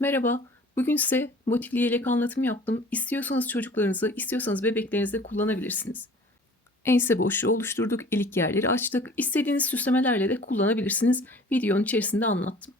Merhaba, bugün size motifli yelek anlatımı yaptım. İstiyorsanız çocuklarınızı, istiyorsanız bebeklerinizle kullanabilirsiniz. Ense boşluğu oluşturduk, ilik yerleri açtık. İstediğiniz süslemelerle de kullanabilirsiniz. Videonun içerisinde anlattım.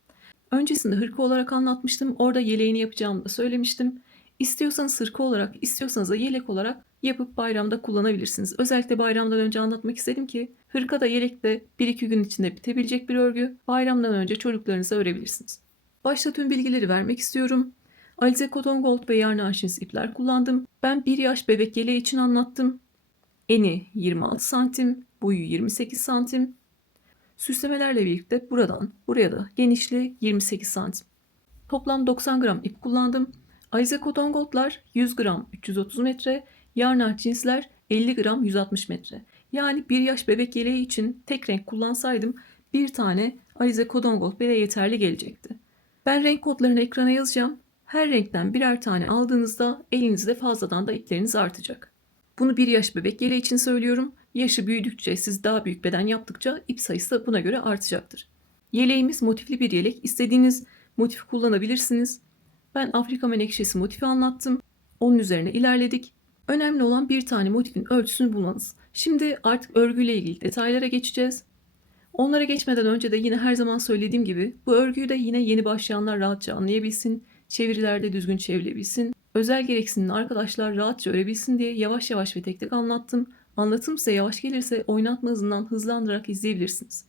Öncesinde hırka olarak anlatmıştım. Orada yeleğini yapacağımı da söylemiştim. İstiyorsanız hırka olarak, istiyorsanız da yelek olarak yapıp bayramda kullanabilirsiniz. Özellikle bayramdan önce anlatmak istedim ki hırka da yelek de 1-2 gün içinde bitebilecek bir örgü. Bayramdan önce çocuklarınıza örebilirsiniz. Başta tüm bilgileri vermek istiyorum. Alize Cotton Gold ve yarn arşiniz ipler kullandım. Ben 1 yaş bebek yeleği için anlattım. Eni 26 santim, boyu 28 santim. Süslemelerle birlikte buradan buraya da genişliği 28 santim. Toplam 90 gram ip kullandım. Alize Cotton Gold'lar 100 gram 330 metre, yarn cinsler 50 gram 160 metre. Yani 1 yaş bebek yeleği için tek renk kullansaydım bir tane Alize Cotton Gold bile yeterli gelecekti. Ben renk kodlarını ekrana yazacağım. Her renkten birer tane aldığınızda elinizde fazladan da ipleriniz artacak. Bunu 1 yaş bebek yeleği için söylüyorum. Yaşı büyüdükçe, siz daha büyük beden yaptıkça ip sayısı da buna göre artacaktır. Yeleğimiz motifli bir yelek. İstediğiniz motifi kullanabilirsiniz. Ben Afrika menekşesi motifi anlattım. Onun üzerine ilerledik. Önemli olan bir tane motifin ölçüsünü bulmanız. Şimdi artık örgüyle ilgili detaylara geçeceğiz. Onlara geçmeden önce de yine her zaman söylediğim gibi bu örgüyü de yine yeni başlayanlar rahatça anlayabilsin, çevirilerde düzgün çevrilebilsin, özel gereksinimli arkadaşlar rahatça örebilsin diye yavaş yavaş ve tek tek anlattım. Anlatım size yavaş gelirse oynatma hızından hızlandırarak izleyebilirsiniz.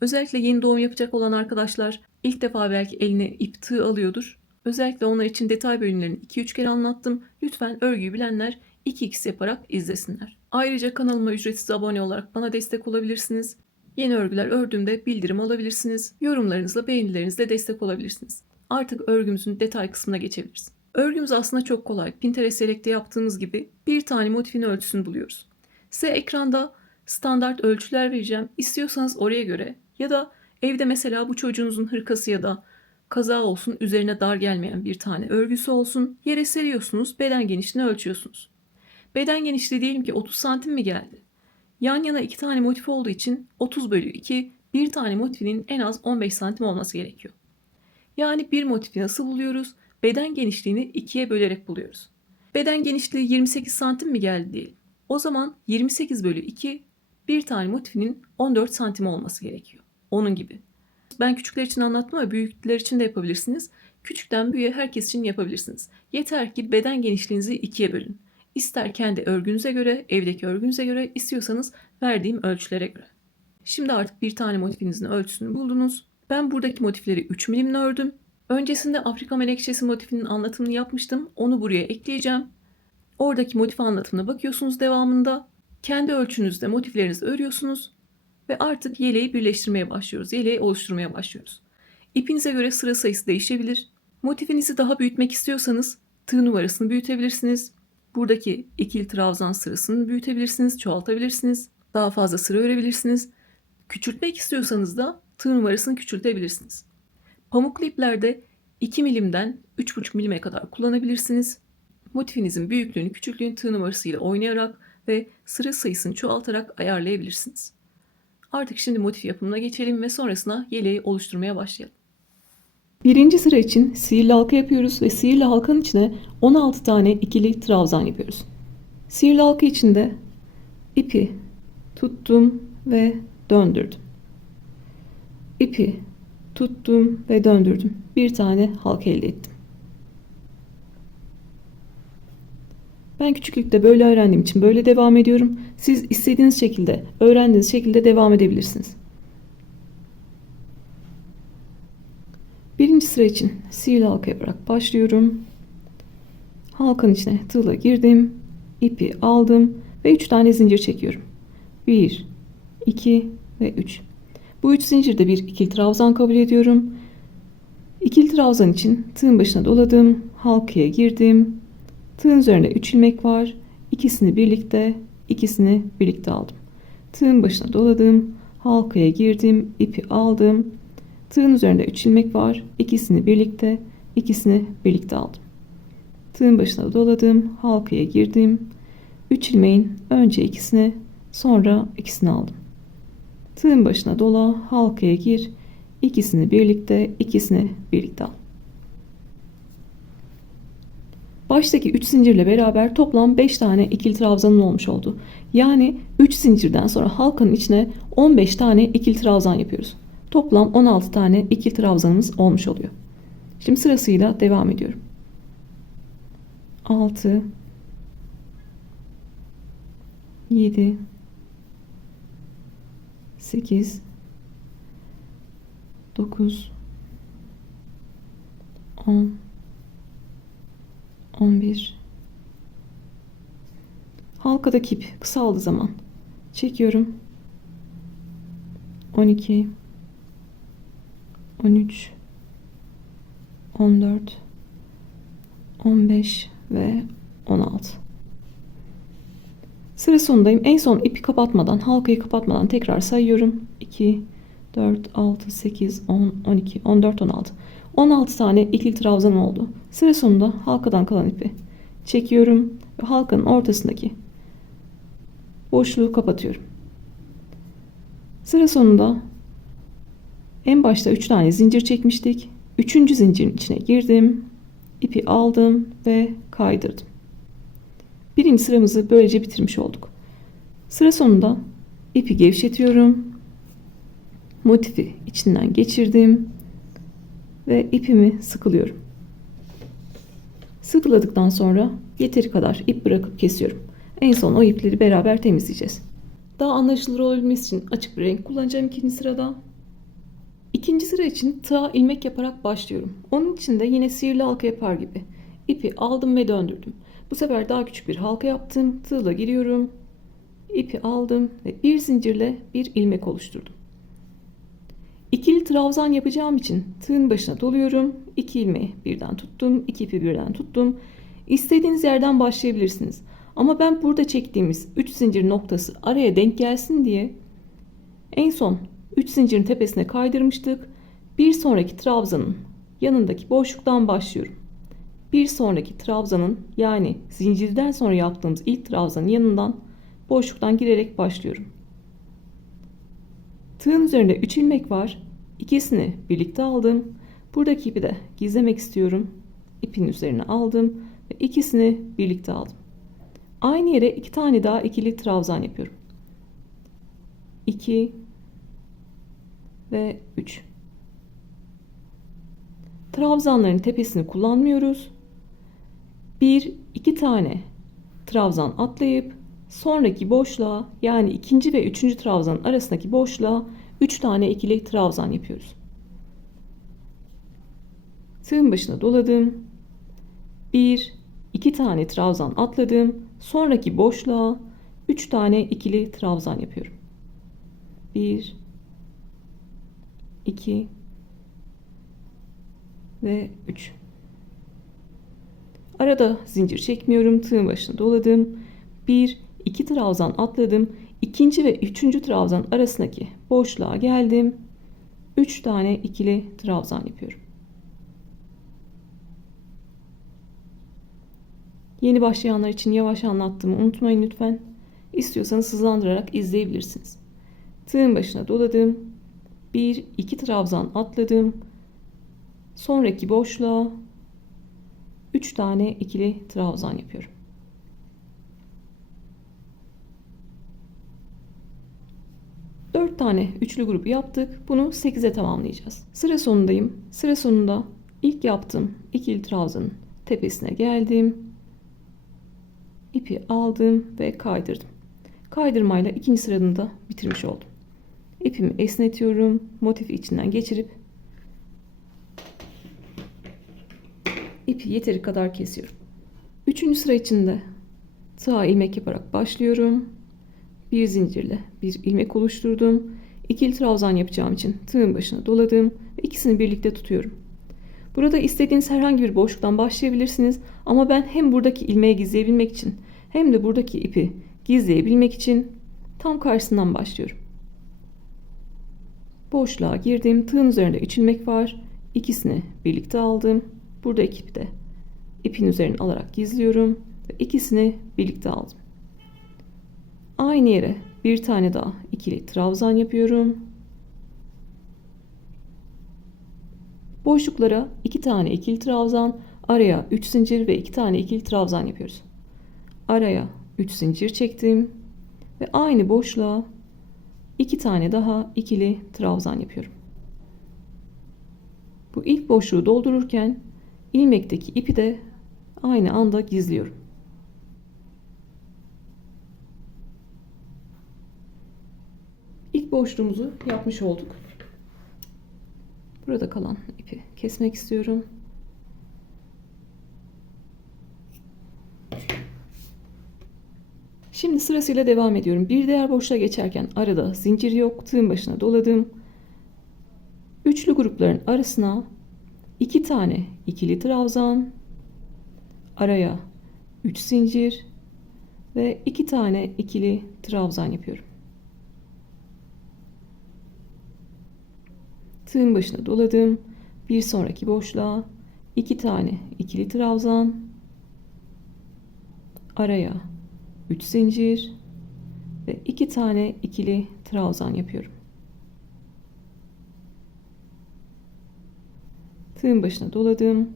Özellikle yeni doğum yapacak olan arkadaşlar ilk defa belki eline ip tığ alıyordur. Özellikle onlar için detay bölümlerini 2-3 kere anlattım. Lütfen örgüyü bilenler 2x yaparak izlesinler. Ayrıca kanalıma ücretsiz abone olarak bana destek olabilirsiniz. Yeni örgüler ördüğümde bildirim alabilirsiniz. Yorumlarınızla, beğenilerinizle destek olabilirsiniz. Artık örgümüzün detay kısmına geçebiliriz. Örgümüz aslında çok kolay. Pinterest Select'te yaptığımız gibi bir tane motifin ölçüsünü buluyoruz. Size ekranda standart ölçüler vereceğim. İstiyorsanız oraya göre ya da evde mesela bu çocuğunuzun hırkası ya da kazağı olsun, üzerine dar gelmeyen bir tane örgüsü olsun. Yere seriyorsunuz, beden genişliğini ölçüyorsunuz. Beden genişliği diyelim ki 30 santim mi geldi? Yan yana 2 tane motif olduğu için 30/2 bir tane motifinin en az 15 santim olması gerekiyor. Yani bir motifi nasıl buluyoruz? Beden genişliğini 2'ye bölerek buluyoruz. Beden genişliği 28 santim mi geldi diyelim. O zaman 28/2 bir tane motifinin 14 santim olması gerekiyor. Onun gibi. Ben küçükler için anlattım ama büyükler için de yapabilirsiniz. Küçükten büyüğe herkes için yapabilirsiniz. Yeter ki beden genişliğinizi 2'ye bölün. İster kendi örgünüze göre, evdeki örgünüze göre, istiyorsanız verdiğim ölçülere göre. Şimdi artık bir tane motifinizin ölçüsünü buldunuz. Ben buradaki motifleri 3 milimle ördüm. Öncesinde Afrika menekşesi motifinin anlatımını yapmıştım. Onu buraya ekleyeceğim. Oradaki motif anlatımına bakıyorsunuz devamında. Kendi ölçünüzde motiflerinizi örüyorsunuz. Ve artık yeleği birleştirmeye başlıyoruz. Yeleği oluşturmaya başlıyoruz. İpinize göre sıra sayısı değişebilir. Motifinizi daha büyütmek istiyorsanız tığ numarasını büyütebilirsiniz. Buradaki ikili trabzan sırasını büyütebilirsiniz, çoğaltabilirsiniz. Daha fazla sıra örebilirsiniz. Küçültmek istiyorsanız da tığ numarasını küçültebilirsiniz. Pamuklu iplerde 2 milimden 3,5 milime kadar kullanabilirsiniz. Motifinizin büyüklüğünü, küçüklüğünü tığ numarasıyla oynayarak ve sıra sayısını çoğaltarak ayarlayabilirsiniz. Artık şimdi motif yapımına geçelim ve sonrasında yeleği oluşturmaya başlayalım. Birinci sıra için sihirli halka yapıyoruz ve sihirli halkanın içine 16 tane ikili trabzan yapıyoruz. Sihirli halka içinde ipi tuttum ve döndürdüm. İpi tuttum ve döndürdüm. Bir tane halka elde ettim. Ben küçüklükte böyle öğrendiğim için böyle devam ediyorum. Siz istediğiniz şekilde, öğrendiğiniz şekilde devam edebilirsiniz. Birinci sıra için sihirli halka yaparak başlıyorum. Halkanın içine tığla girdim. İpi aldım ve 3 tane zincir çekiyorum. 1, 2 ve 3. Bu 3 zincirde bir ikili trabzan kabul ediyorum. İkili trabzan için tığın başına doladım. Halkaya girdim. Tığın üzerinde 3 ilmek var. İkisini birlikte aldım. Tığın başına doladım. Halkaya girdim. İpi aldım. Tığın üzerinde 3 ilmek var. İkisini birlikte aldım. Tığın başına doladım. Halkaya girdim. 3 ilmeğin önce ikisini, sonra ikisini aldım. Tığın başına dola, halkaya gir. İkisini birlikte al. Baştaki 3 zincirle beraber toplam 5 tane ikili trabzanın olmuş oldu. Yani 3 zincirden sonra halkanın içine 15 tane ikili trabzan yapıyoruz. Toplam 16 tane ikili trabzanımız olmuş oluyor. Şimdi sırasıyla devam ediyorum. 6 7 8 9 10 11 halkadaki ip kısaldığı zaman çekiyorum. 12 13 14 15 ve 16. Sıra sonundayım. En son ipi kapatmadan, halkayı kapatmadan tekrar sayıyorum. 2 4 6 8 10 12 14 16. 16 tane ikili trabzan oldu. Sıra sonunda halkadan kalan ipi çekiyorum ve halkanın ortasındaki boşluğu kapatıyorum. Sıra sonunda en başta 3 tane zincir çekmiştik. 3. zincirin içine girdim. İpi aldım ve kaydırdım. Birinci sıramızı böylece bitirmiş olduk. Sıra sonunda ipi gevşetiyorum. Motifi içinden geçirdim ve ipimi sıkılıyorum. Sıkıladıktan sonra yeteri kadar ip bırakıp kesiyorum. En son o ipleri beraber temizleyeceğiz. Daha anlaşılır olabilmesi için açık bir renk kullanacağım ikinci sırada. İkinci sıra için tığa ilmek yaparak başlıyorum. Onun için de yine sihirli halka yapar gibi ipi aldım ve döndürdüm. Bu sefer daha küçük bir halka yaptım. Tığla giriyorum. İpi aldım ve bir zincirle bir ilmek oluşturdum. İkili trabzan yapacağım için tığın başına doluyorum. 2 ilmeği birden tuttum. 2 ipi birden tuttum. İstediğiniz yerden başlayabilirsiniz. Ama ben burada çektiğimiz 3 zincir noktası araya denk gelsin diye en son 3 zincirin tepesine kaydırmıştık. Bir sonraki trabzanın yanındaki boşluktan başlıyorum. Bir sonraki trabzanın yani zincirden sonra yaptığımız ilk trabzanın yanından boşluktan girerek başlıyorum. Tığın üzerinde 3 ilmek var. İkisini birlikte aldım. Buradaki ipi de gizlemek istiyorum. İpin üzerine aldım ve ikisini birlikte aldım. Aynı yere 2 tane daha ikili trabzan yapıyorum. 2 ve 3. Trabzanların tepesini kullanmıyoruz. 1-2 tane trabzan atlayıp sonraki boşluğa yani ikinci ve üçüncü trabzanın arasındaki boşluğa 3 tane ikili trabzan yapıyoruz. Tığın başına doladım. 1-2 tane trabzan atladım. Sonraki boşluğa 3 tane ikili trabzan yapıyorum. 1 2 ve 3. Arada zincir çekmiyorum. Tığın başına doladım. 1-2 trabzan atladım. İkinci ve üçüncü trabzan arasındaki boşluğa geldim. 3 tane ikili trabzan yapıyorum. Yeni başlayanlar için yavaş anlattığımı unutmayın lütfen. İstiyorsanız hızlandırarak izleyebilirsiniz. Tığın başına doladım. 1-2 trabzan atladım. Sonraki boşluğa 3 tane ikili trabzan yapıyorum. Dört tane üçlü grubu yaptık. Bunu 8'e tamamlayacağız. Sıra sonundayım. Sıra sonunda ilk yaptığım ikili trabzanın tepesine geldim. İpi aldım ve kaydırdım. Kaydırmayla ikinci sıranı da bitirmiş oldum. İpimi esnetiyorum. Motifi içinden geçirip ipi yeteri kadar kesiyorum. Üçüncü sıra içinde tığa ilmek yaparak başlıyorum. Bir zincirle bir ilmek oluşturdum. İkili trabzan yapacağım için tığın başına doladım ve ikisini birlikte tutuyorum. Burada istediğiniz herhangi bir boşluktan başlayabilirsiniz ama ben hem buradaki ilmeği gizleyebilmek için hem de buradaki ipi gizleyebilmek için tam karşısından başlıyorum. Boşluğa girdim. Tığın üzerinde 3 ilmek var. İkisini birlikte aldım. Buradaki ipi de ipin üzerine alarak gizliyorum ve ikisini birlikte aldım. Aynı yere bir tane daha ikili trabzan yapıyorum. Boşluklara 2 tane ikili trabzan, Araya 3 zincir ve 2 tane ikili trabzan yapıyoruz. Araya 3 zincir çektim ve aynı boşluğa 2 tane daha ikili trabzan yapıyorum. Bu ilk boşluğu doldururken ilmekteki ipi de aynı anda gizliyorum. İlk boşluğumuzu yapmış olduk. Burada kalan ipi kesmek istiyorum. Şimdi sırasıyla devam ediyorum. Bir diğer boşluğa geçerken arada zincir yok. Tığın başına doladım. Üçlü grupların arasına 2 tane ikili trabzan, araya 3 zincir ve 2 tane ikili trabzan yapıyorum. Tığın başına doladım. Bir sonraki boşluğa 2 tane ikili trabzan, araya 3 zincir ve 2 tane ikili trabzan yapıyorum. Tığın başına doladım.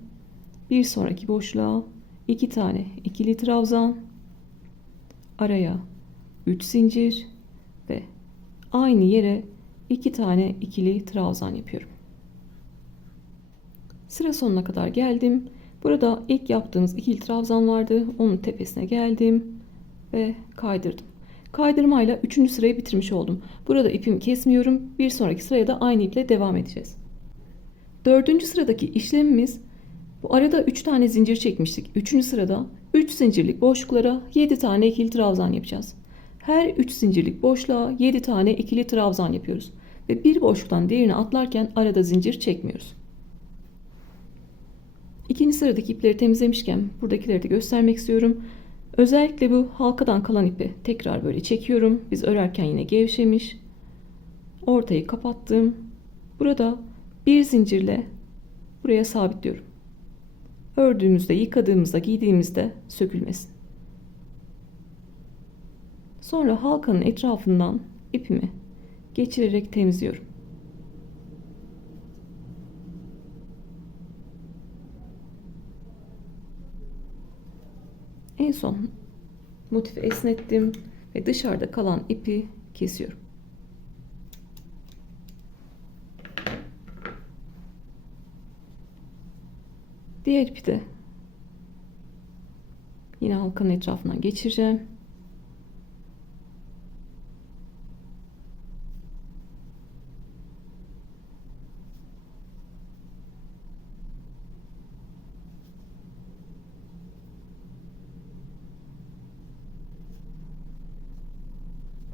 Bir sonraki boşluğa 2 tane ikili trabzan, araya 3 zincir ve aynı yere 2 tane ikili trabzan yapıyorum. Sıra sonuna kadar geldim. Burada ilk yaptığımız ikili trabzan vardı. Onun tepesine geldim ve kaydırdım. Kaydırmayla 3. sırayı bitirmiş oldum. Burada ipimi kesmiyorum. Bir sonraki sıraya da aynı iple devam edeceğiz. 4. sıradaki işlemimiz, bu arada 3 tane zincir çekmiştik. 3. sırada 3 zincirlik boşluklara 7 tane ikili trabzan yapacağız. Her 3 zincirlik boşluğa 7 tane ikili trabzan yapıyoruz. Ve bir boşluktan diğerine atlarken arada zincir çekmiyoruz. İkinci sıradaki ipleri temizlemişken buradakileri de göstermek istiyorum. Özellikle bu halkadan kalan ipi tekrar böyle çekiyorum. Biz örerken yine gevşemiş. Ortayı kapattım. Burada bir zincirle buraya sabitliyorum. Ördüğümüzde, yıkadığımızda, giydiğimizde sökülmesin. Sonra halkanın etrafından ipimi geçirerek temizliyorum. En son motifi esnettim ve dışarıda kalan ipi kesiyorum. Diğer ipi de yine halkanın etrafından geçireceğim.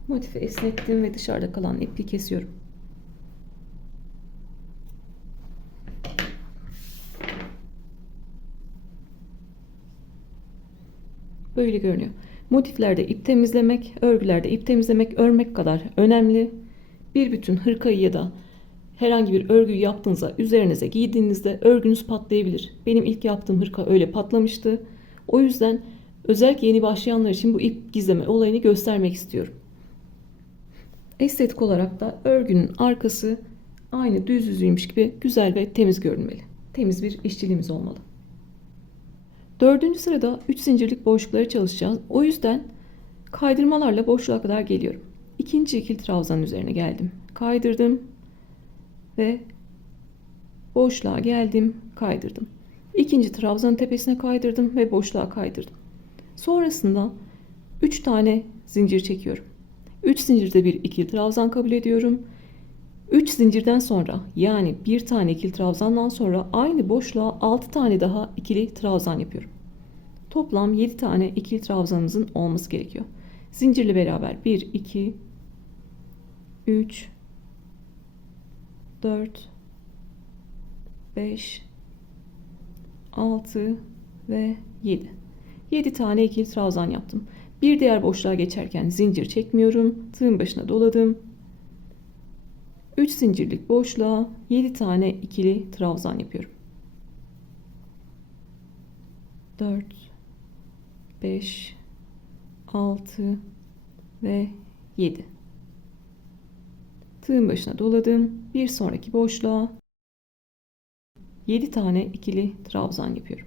Motifi esnettim ve dışarıda kalan ipi kesiyorum. Böyle görünüyor. Motiflerde ip temizlemek, örgülerde ip temizlemek, örmek kadar önemli. Bir bütün hırkayı ya da herhangi bir örgüyü yaptığınızda, üzerinize giydiğinizde örgünüz patlayabilir. Benim ilk yaptığım hırka öyle patlamıştı. O yüzden özellikle yeni başlayanlar için bu ip gizleme olayını göstermek istiyorum. Estetik olarak da örgünün arkası aynı düz yüzüymüş gibi güzel ve temiz görünmeli. Temiz bir işçiliğimiz olmalı. 4. sırada 3 zincirlik boşlukları çalışacağız. O yüzden kaydırmalarla boşluğa kadar geliyorum. İkinci ikili trabzanın üzerine geldim. Kaydırdım ve boşluğa geldim, kaydırdım. İkinci trabzanın tepesine kaydırdım ve boşluğa kaydırdım. Sonrasında 3 tane zincir çekiyorum. 3 zincirde bir ikili trabzan kabul ediyorum. 3 zincirden sonra, yani bir tane ikili trabzandan sonra aynı boşluğa 6 tane daha ikili trabzan yapıyorum. Toplam 7 tane ikili trabzanımızın olması gerekiyor. Zincirle beraber 1, 2, 3, 4, 5, 6 ve 7. 7 tane ikili trabzan yaptım. Bir diğer boşluğa geçerken zincir çekmiyorum. Tığın başına doladım. 3 zincirlik boşluğa 7 tane ikili trabzan yapıyorum. 4, 5, 6 ve 7. Tığın başına doladım. Bir sonraki boşluğa 7 tane ikili trabzan yapıyorum.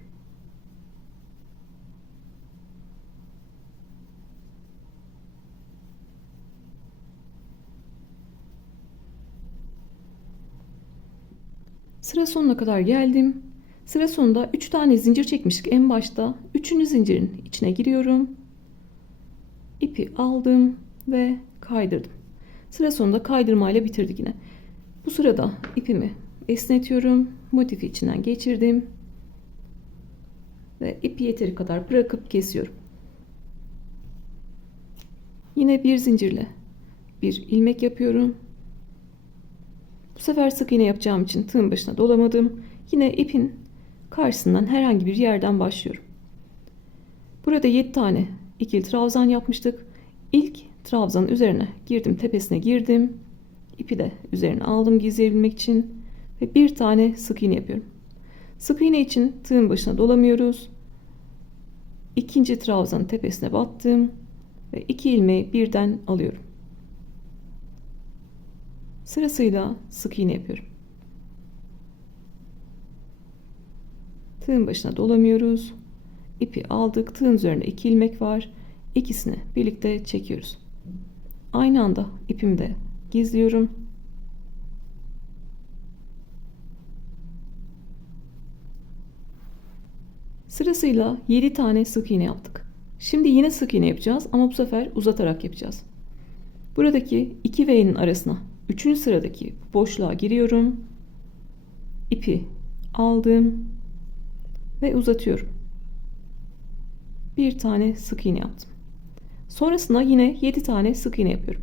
Sıra sonuna kadar geldim. Sıra sonunda 3 tane zincir çekmiştik en başta. 3. zincirin içine giriyorum. İpi aldım ve kaydırdım. Sıra sonunda kaydırmayla bitirdik yine. Bu sırada ipimi esnetiyorum. Motifi içinden geçirdim. Ve ipi yeteri kadar bırakıp kesiyorum. Yine bir zincirle bir ilmek yapıyorum. Bu sefer sık iğne yapacağım için tığın başına dolamadım. Yine ipin karşısından herhangi bir yerden başlıyorum. Burada 7 tane ikili trabzan yapmıştık. İlk trabzanın üzerine girdim, tepesine girdim. İpi de üzerine aldım gizleyebilmek için ve bir tane sık iğne yapıyorum. Sık iğne için tığın başına dolamıyoruz. İkinci trabzanın tepesine battım ve 2 ilmeği birden alıyorum. Sırasıyla sık iğne yapıyorum. Tığın başına dolamıyoruz. İpi aldık. Tığın üzerinde 2 ilmek var. İkisini birlikte çekiyoruz. Aynı anda ipimi de gizliyorum. Sırasıyla 7 tane sık iğne yaptık. Şimdi yine sık iğne yapacağız ama bu sefer uzatarak yapacağız. Buradaki 2 V'nin arasına 3. sıradaki boşluğa giriyorum. İpi aldım ve uzatıyorum. Bir tane sık iğne yaptım. Sonrasında yine 7 tane sık iğne yapıyorum.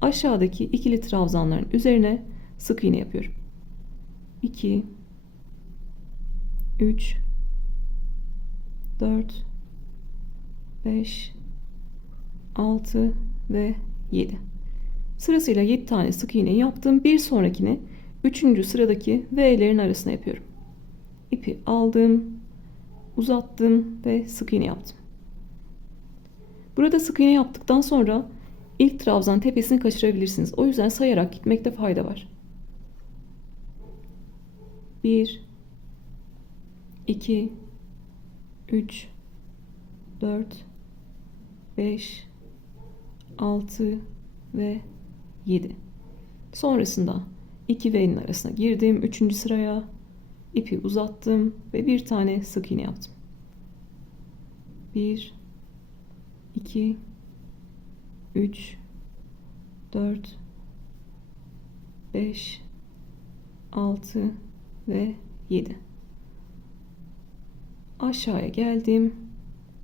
Aşağıdaki ikili trabzanların üzerine sık iğne yapıyorum. 2 3 4 5 6 ve 7. Sırasıyla 7 tane sık iğne yaptım. Bir sonrakini 3. sıradaki V'lerin arasına yapıyorum. İpi aldım, uzattım ve sık iğne yaptım. Burada sık iğne yaptıktan sonra ilk trabzan tepesini kaçırabilirsiniz. O yüzden sayarak gitmekte fayda var. 1 2 3 4 5 6 ve 7. Sonrasında 2 V'nin arasına girdim. 3. sıraya ipi uzattım ve bir tane sık iğne yaptım. 1 2 3 4 5 6 ve 7. Aşağıya geldim.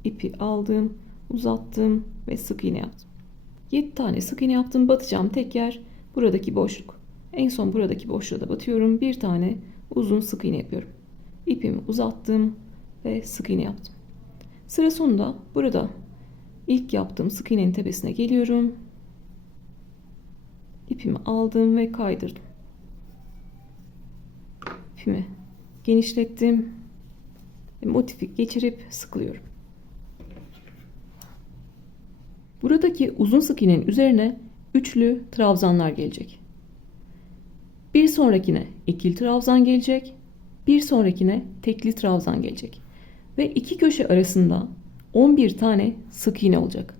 İpi aldım, uzattım ve sık iğne yaptım. 7 tane sık iğne yaptım. Batacağım tek yer buradaki boşluk. En son buradaki boşluğa da batıyorum. Bir tane uzun sık iğne yapıyorum. İpimi uzattım ve sık iğne yaptım. Sıra sonunda burada ilk yaptığım sık iğnenin tepesine geliyorum. İpimi aldım ve kaydırdım. İpimi genişlettim. Motifi geçirip sıkılıyorum. Buradaki uzun sık iğnenin üzerine üçlü trabzanlar gelecek. Bir sonrakine ikili trabzan gelecek. Bir sonrakine tekli trabzan gelecek. Ve iki köşe arasında 11 tane sık iğne olacak.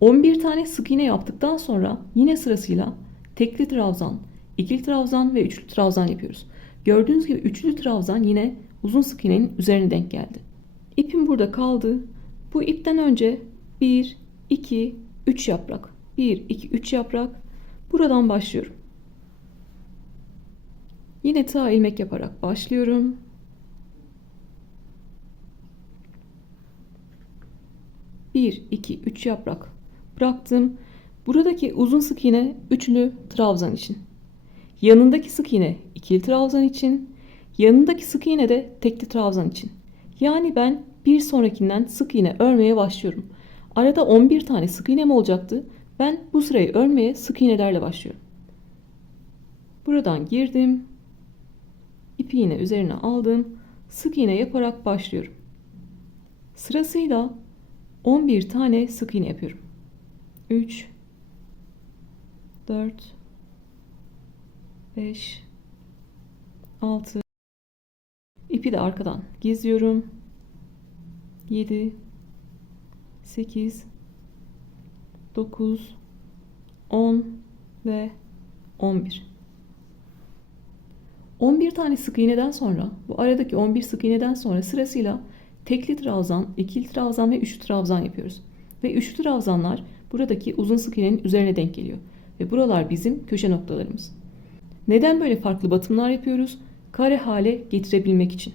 11 tane sık iğne yaptıktan sonra yine sırasıyla tekli trabzan, ikili trabzan ve üçlü trabzan yapıyoruz. Gördüğünüz gibi üçlü trabzan yine uzun sık iğnenin üzerine denk geldi. İpim burada kaldı. Bu ipten önce 1, 2, 3 yaprak. 1, 2, 3 yaprak. Buradan başlıyorum. Yine tığa ilmek yaparak başlıyorum. Bir, iki, üç yaprak bıraktım. Buradaki uzun sık iğne üçlü trabzan için. Yanındaki sık iğne ikili trabzan için. Yanındaki sık iğne de tekli trabzan için. Yani ben bir sonrakinden sık iğne örmeye başlıyorum. Arada 11 tane sık iğnem olacaktı. Ben bu sırayı örmeye sık iğnelerle başlıyorum. Buradan girdim. İpi yine üzerine aldım. Sık iğne yaparak başlıyorum. Sırasıyla 11 tane sık iğne yapıyorum. 3 4 5 6 İpi de arkadan geziyorum. 7 8 9 10 ve 11. 11 tane sık iğneden sonra, bu aradaki 11 sık iğneden sonra sırasıyla tekli trabzan, ikili trabzan ve üçlü trabzan yapıyoruz. Ve üçlü trabzanlar buradaki uzun sık iğnenin üzerine denk geliyor. Ve buralar bizim köşe noktalarımız. Neden böyle farklı batımlar yapıyoruz? Kare hale getirebilmek için.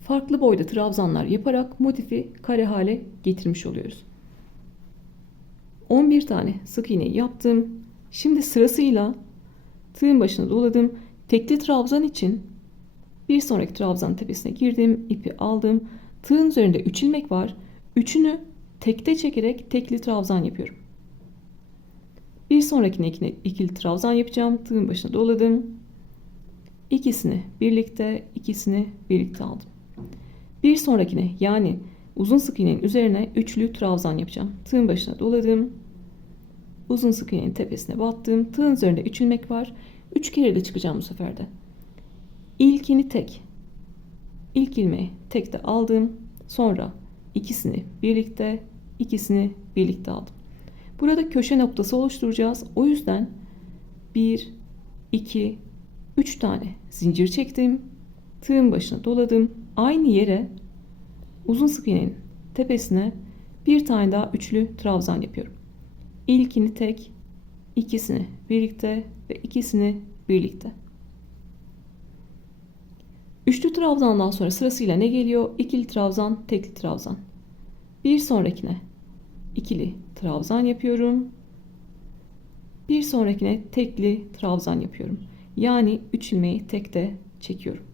Farklı boyda trabzanlar yaparak motifi kare hale getirmiş oluyoruz. 11 tane sık iğne yaptım. Şimdi sırasıyla tığın başına doladım. Tekli trabzan için bir sonraki trabzan tepesine girdim, ipi aldım. Tığın üzerinde 3 ilmek var. Üçünü tekte çekerek tekli trabzan yapıyorum. Bir sonrakine ikili trabzan yapacağım. Tığın başına doladım. İkisini birlikte aldım. Bir sonrakine, yani uzun sık iğnenin üzerine üçlü trabzan yapacağım. Tığın başına doladım. Uzun sık iğnenin tepesine battım. Tığın üzerinde 3 ilmek var. 3 kere de çıkacağım bu sefer de. İlkini tek. İlk ilmeği tekte aldım. Sonra ikisini birlikte aldım. Burada köşe noktası oluşturacağız. O yüzden 1, 2, 3 tane zincir çektim. Tığın başına doladım. Aynı yere uzun sık iğnenin tepesine bir tane daha üçlü trabzan yapıyorum. İlkini tek, ikisini birlikte ve ikisini birlikte. Üçlü trabzandan sonra sırasıyla ne geliyor? İkili trabzan, tekli trabzan. Bir sonrakine ikili trabzan yapıyorum. Bir sonrakine tekli trabzan yapıyorum. Yani 3 ilmeği tekte çekiyorum.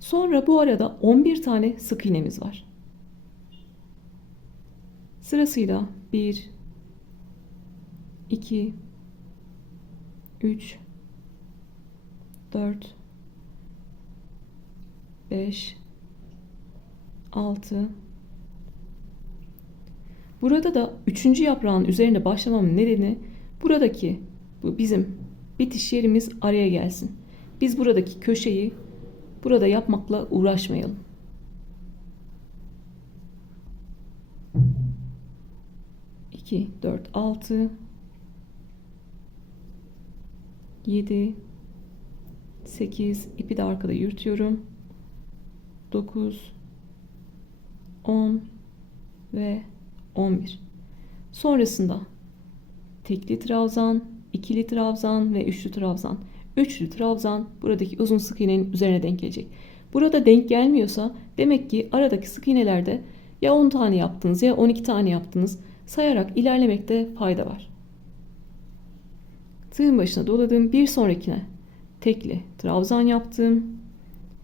Sonra bu arada 11 tane sık iğnemiz var. Sırasıyla 1, 2, 3, 4, 5, 6. Burada da 3. yaprağın üzerine başlamamın nedeni buradaki bu bizim bitiş yerimiz araya gelsin. Biz buradaki köşeyi burada yapmakla uğraşmayalım. İki, 4, 6, 7, 8, ipi de arkada yürütüyorum. 9, 10 ve 11. Sonrasında tekli trabzan, ikili trabzan ve üçlü trabzan. Üçlü trabzan buradaki uzun sık iğnenin üzerine denk gelecek. Burada denk gelmiyorsa demek ki aradaki sık iğnelerde ya 10 tane yaptınız ya 12 tane yaptınız. Sayarak ilerlemekte fayda var. Tığın başına doladım. Bir sonrakine tekli trabzan yaptım.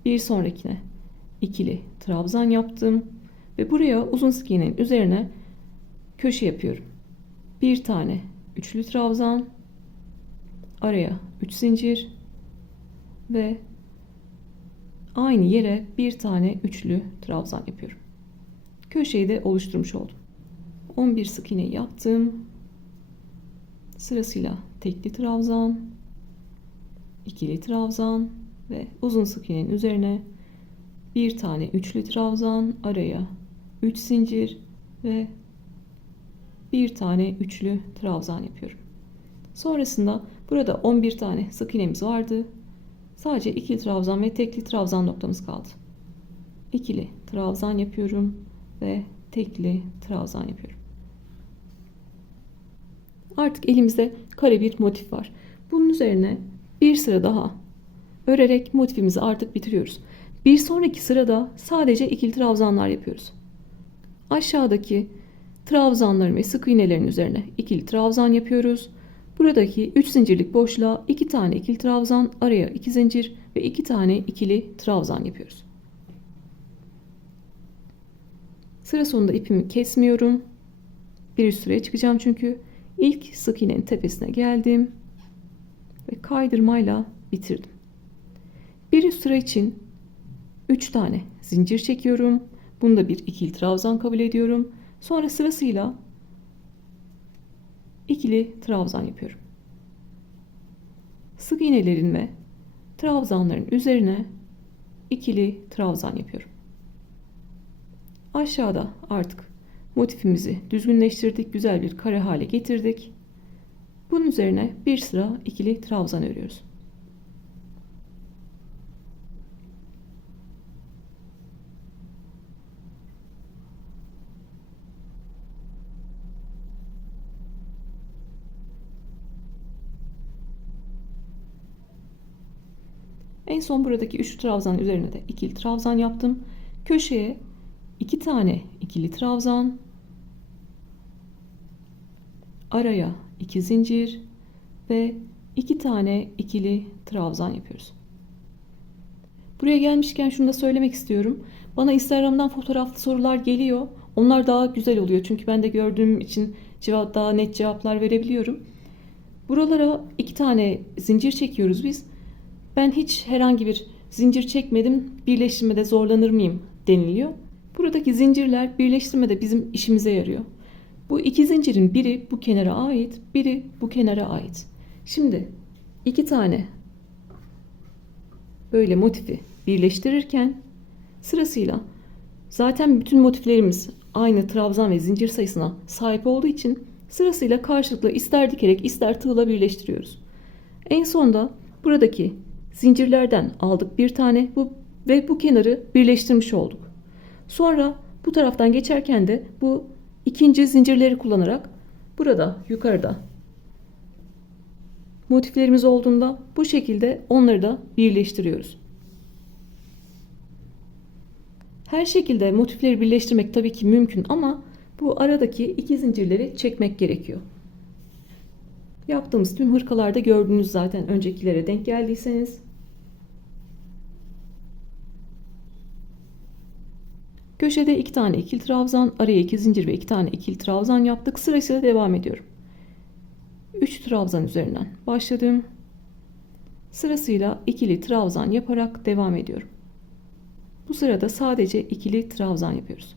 Bir sonrakine ikili trabzan yaptım. Ve buraya uzun sık iğnenin üzerine köşe yapıyorum. Bir tane üçlü trabzan, araya 3 zincir ve aynı yere bir tane üçlü trabzan yapıyorum. Köşeyi de oluşturmuş oldum. 11 sık iğne yaptım. Sırasıyla tekli trabzan, ikili trabzan ve uzun sık iğnenin üzerine bir tane üçlü trabzan, araya 3 zincir ve bir tane üçlü trabzan yapıyorum. Sonrasında burada 11 tane sık iğnemiz vardı. Sadece ikili trabzan ve tekli trabzan noktamız kaldı. İkili trabzan yapıyorum ve tekli trabzan yapıyorum. Artık elimizde kare bir motif var. Bunun üzerine bir sıra daha örerek motifimizi artık bitiriyoruz. Bir sonraki sırada sadece ikili trabzanlar yapıyoruz. Aşağıdaki trabzanların ve sık iğnelerin üzerine ikili trabzan yapıyoruz. Buradaki 3 zincirlik boşluğa 2 tane ikili trabzan, araya 2 zincir ve 2 tane ikili trabzan yapıyoruz. Sıra sonunda ipimi kesmiyorum. Bir üst sıraya çıkacağım çünkü. İlk sık iğnenin tepesine geldim ve kaydırmayla bitirdim. Bir üst sıra için 3 tane zincir çekiyorum. Bunda bir ikili trabzan kabul ediyorum. Sonra sırasıyla ikili trabzan yapıyorum. Sık iğnelerin ve trabzanların üzerine ikili trabzan yapıyorum. Aşağıda artık motifimizi düzgünleştirdik, güzel bir kare hale getirdik. Bunun üzerine bir sıra ikili trabzan örüyoruz. En son buradaki 3 trabzan üzerine de ikili trabzan yaptım. Köşeye 2 tane ikili trabzan, araya 2 zincir ve 2 tane ikili trabzan yapıyoruz. Buraya gelmişken şunu da söylemek istiyorum. Bana Instagram'dan fotoğraflı sorular geliyor. Onlar daha güzel oluyor. Çünkü ben de gördüğüm için daha net cevaplar verebiliyorum. Buralara 2 tane zincir çekiyoruz biz. Ben hiç herhangi bir zincir çekmedim. Birleştirmede zorlanır mıyım deniliyor. Buradaki zincirler birleştirmede bizim işimize yarıyor. Bu iki zincirin biri bu kenara ait, biri bu kenara ait. Şimdi 2 tane böyle motifi birleştirirken sırasıyla zaten bütün motiflerimiz aynı trabzan ve zincir sayısına sahip olduğu için sırasıyla karşılıklı ister dikerek ister tığla birleştiriyoruz. En sonda buradaki zincirlerden aldık bir tane ve bu kenarı birleştirmiş olduk. Sonra bu taraftan geçerken de bu ikinci zincirleri kullanarak burada yukarıda motiflerimiz olduğunda bu şekilde onları da birleştiriyoruz. Her şekilde motifleri birleştirmek tabii ki mümkün ama bu aradaki iki zincirleri çekmek gerekiyor. Yaptığımız tüm hırkalarda gördüğünüz zaten öncekilere denk geldiyseniz. Köşede 2 tane ikili trabzan, araya 2 zincir ve 2 tane ikili trabzan yaptık. Sırasıyla devam ediyorum. 3 trabzan üzerinden başladım. Sırasıyla ikili trabzan yaparak devam ediyorum. Bu sırada sadece ikili trabzan yapıyoruz.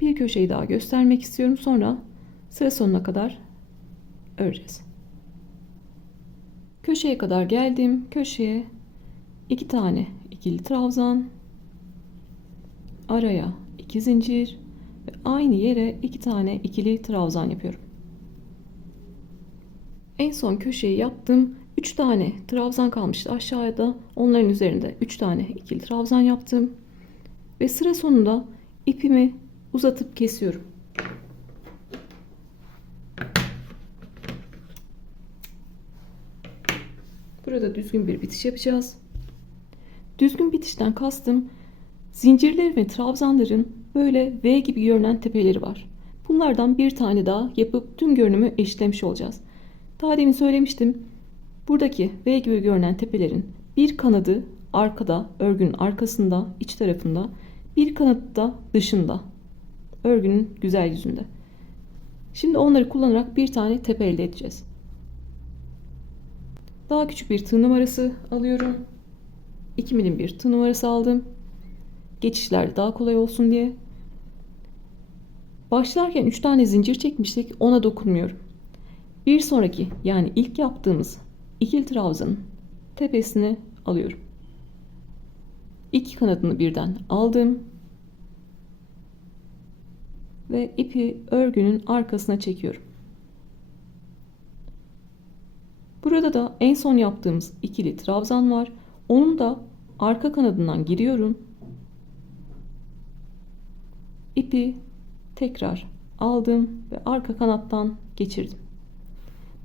Bir köşeyi daha göstermek istiyorum. Sonra sıra sonuna kadar öreceğiz. Köşeye kadar geldim. Köşeye 2 tane ikili trabzan, araya 2 zincir ve aynı yere 2 tane ikili trabzan yapıyorum. En son köşeyi yaptım. 3 tane trabzan kalmıştı aşağıda. Onların üzerinde 3 tane ikili trabzan yaptım. Ve sıra sonunda ipimi uzatıp kesiyorum. Burada düzgün bir bitiş yapacağız. Düzgün bitişten kastım zincirler ve trabzanların böyle V gibi görünen tepeleri var. Bunlardan bir tane daha yapıp tüm görünümü eşitlemiş olacağız. Daha demin söylemiştim. Buradaki V gibi görünen tepelerin bir kanadı arkada, örgünün arkasında, iç tarafında, bir kanadı da dışında, örgünün güzel yüzünde. Şimdi onları kullanarak bir tane tepe elde edeceğiz. Daha küçük bir tığ numarası alıyorum. 2 milim bir tığ numarası aldım. Geçişler daha kolay olsun diye. Başlarken 3 tane zincir çekmiştik. Ona dokunmuyorum. Bir sonraki yani ilk yaptığımız ikili trabzanın tepesini alıyorum. 2 kanadını birden aldım. Ve ipi örgünün arkasına çekiyorum. Burada da en son yaptığımız ikili trabzan var. Onun da arka kanadından giriyorum. İpi tekrar aldım ve arka kanattan geçirdim.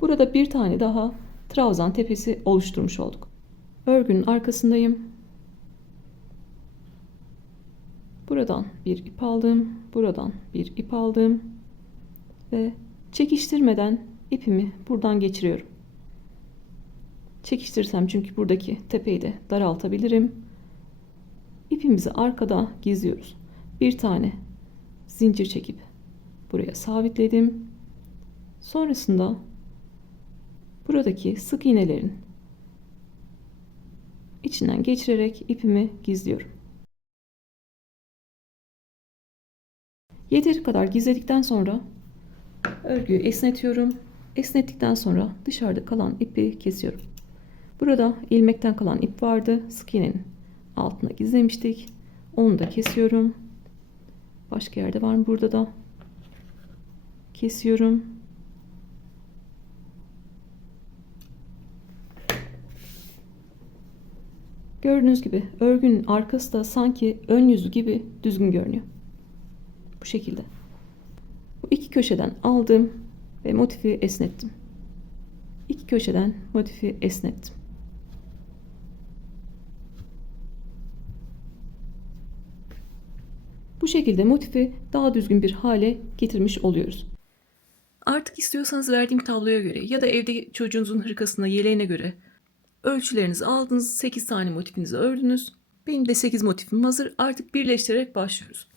Burada bir tane daha trabzan tepesi oluşturmuş olduk. Örgünün arkasındayım. Buradan bir ip aldım. Buradan bir ip aldım. Ve çekiştirmeden ipimi buradan geçiriyorum. Çekiştirsem çünkü buradaki tepeyi de daraltabilirim. İpimizi arkada gizliyoruz. Bir tane zincir çekip buraya sabitledim. Sonrasında buradaki sık iğnelerin içinden geçirerek ipimi gizliyorum. Yeteri kadar gizledikten sonra örgüyü esnetiyorum. Esnettikten sonra dışarıda kalan ipi kesiyorum. Burada ilmekten kalan ip vardı. Sık iğnenin altına gizlemiştik. Onu da kesiyorum. Başka yerde var mı? Burada da kesiyorum. Gördüğünüz gibi örgünün arkası da sanki ön yüzü gibi düzgün görünüyor. Bu şekilde. Bu iki köşeden aldım ve motifi esnettim. İki köşeden motifi esnettim. Bu şekilde motifi daha düzgün bir hale getirmiş oluyoruz. Artık istiyorsanız verdiğim tabloya göre ya da evde çocuğunuzun hırkasına, yeleğine göre ölçülerinizi aldınız. 8 tane motifinizi ördünüz. Benim de 8 motifim hazır. Artık birleştirerek başlıyoruz.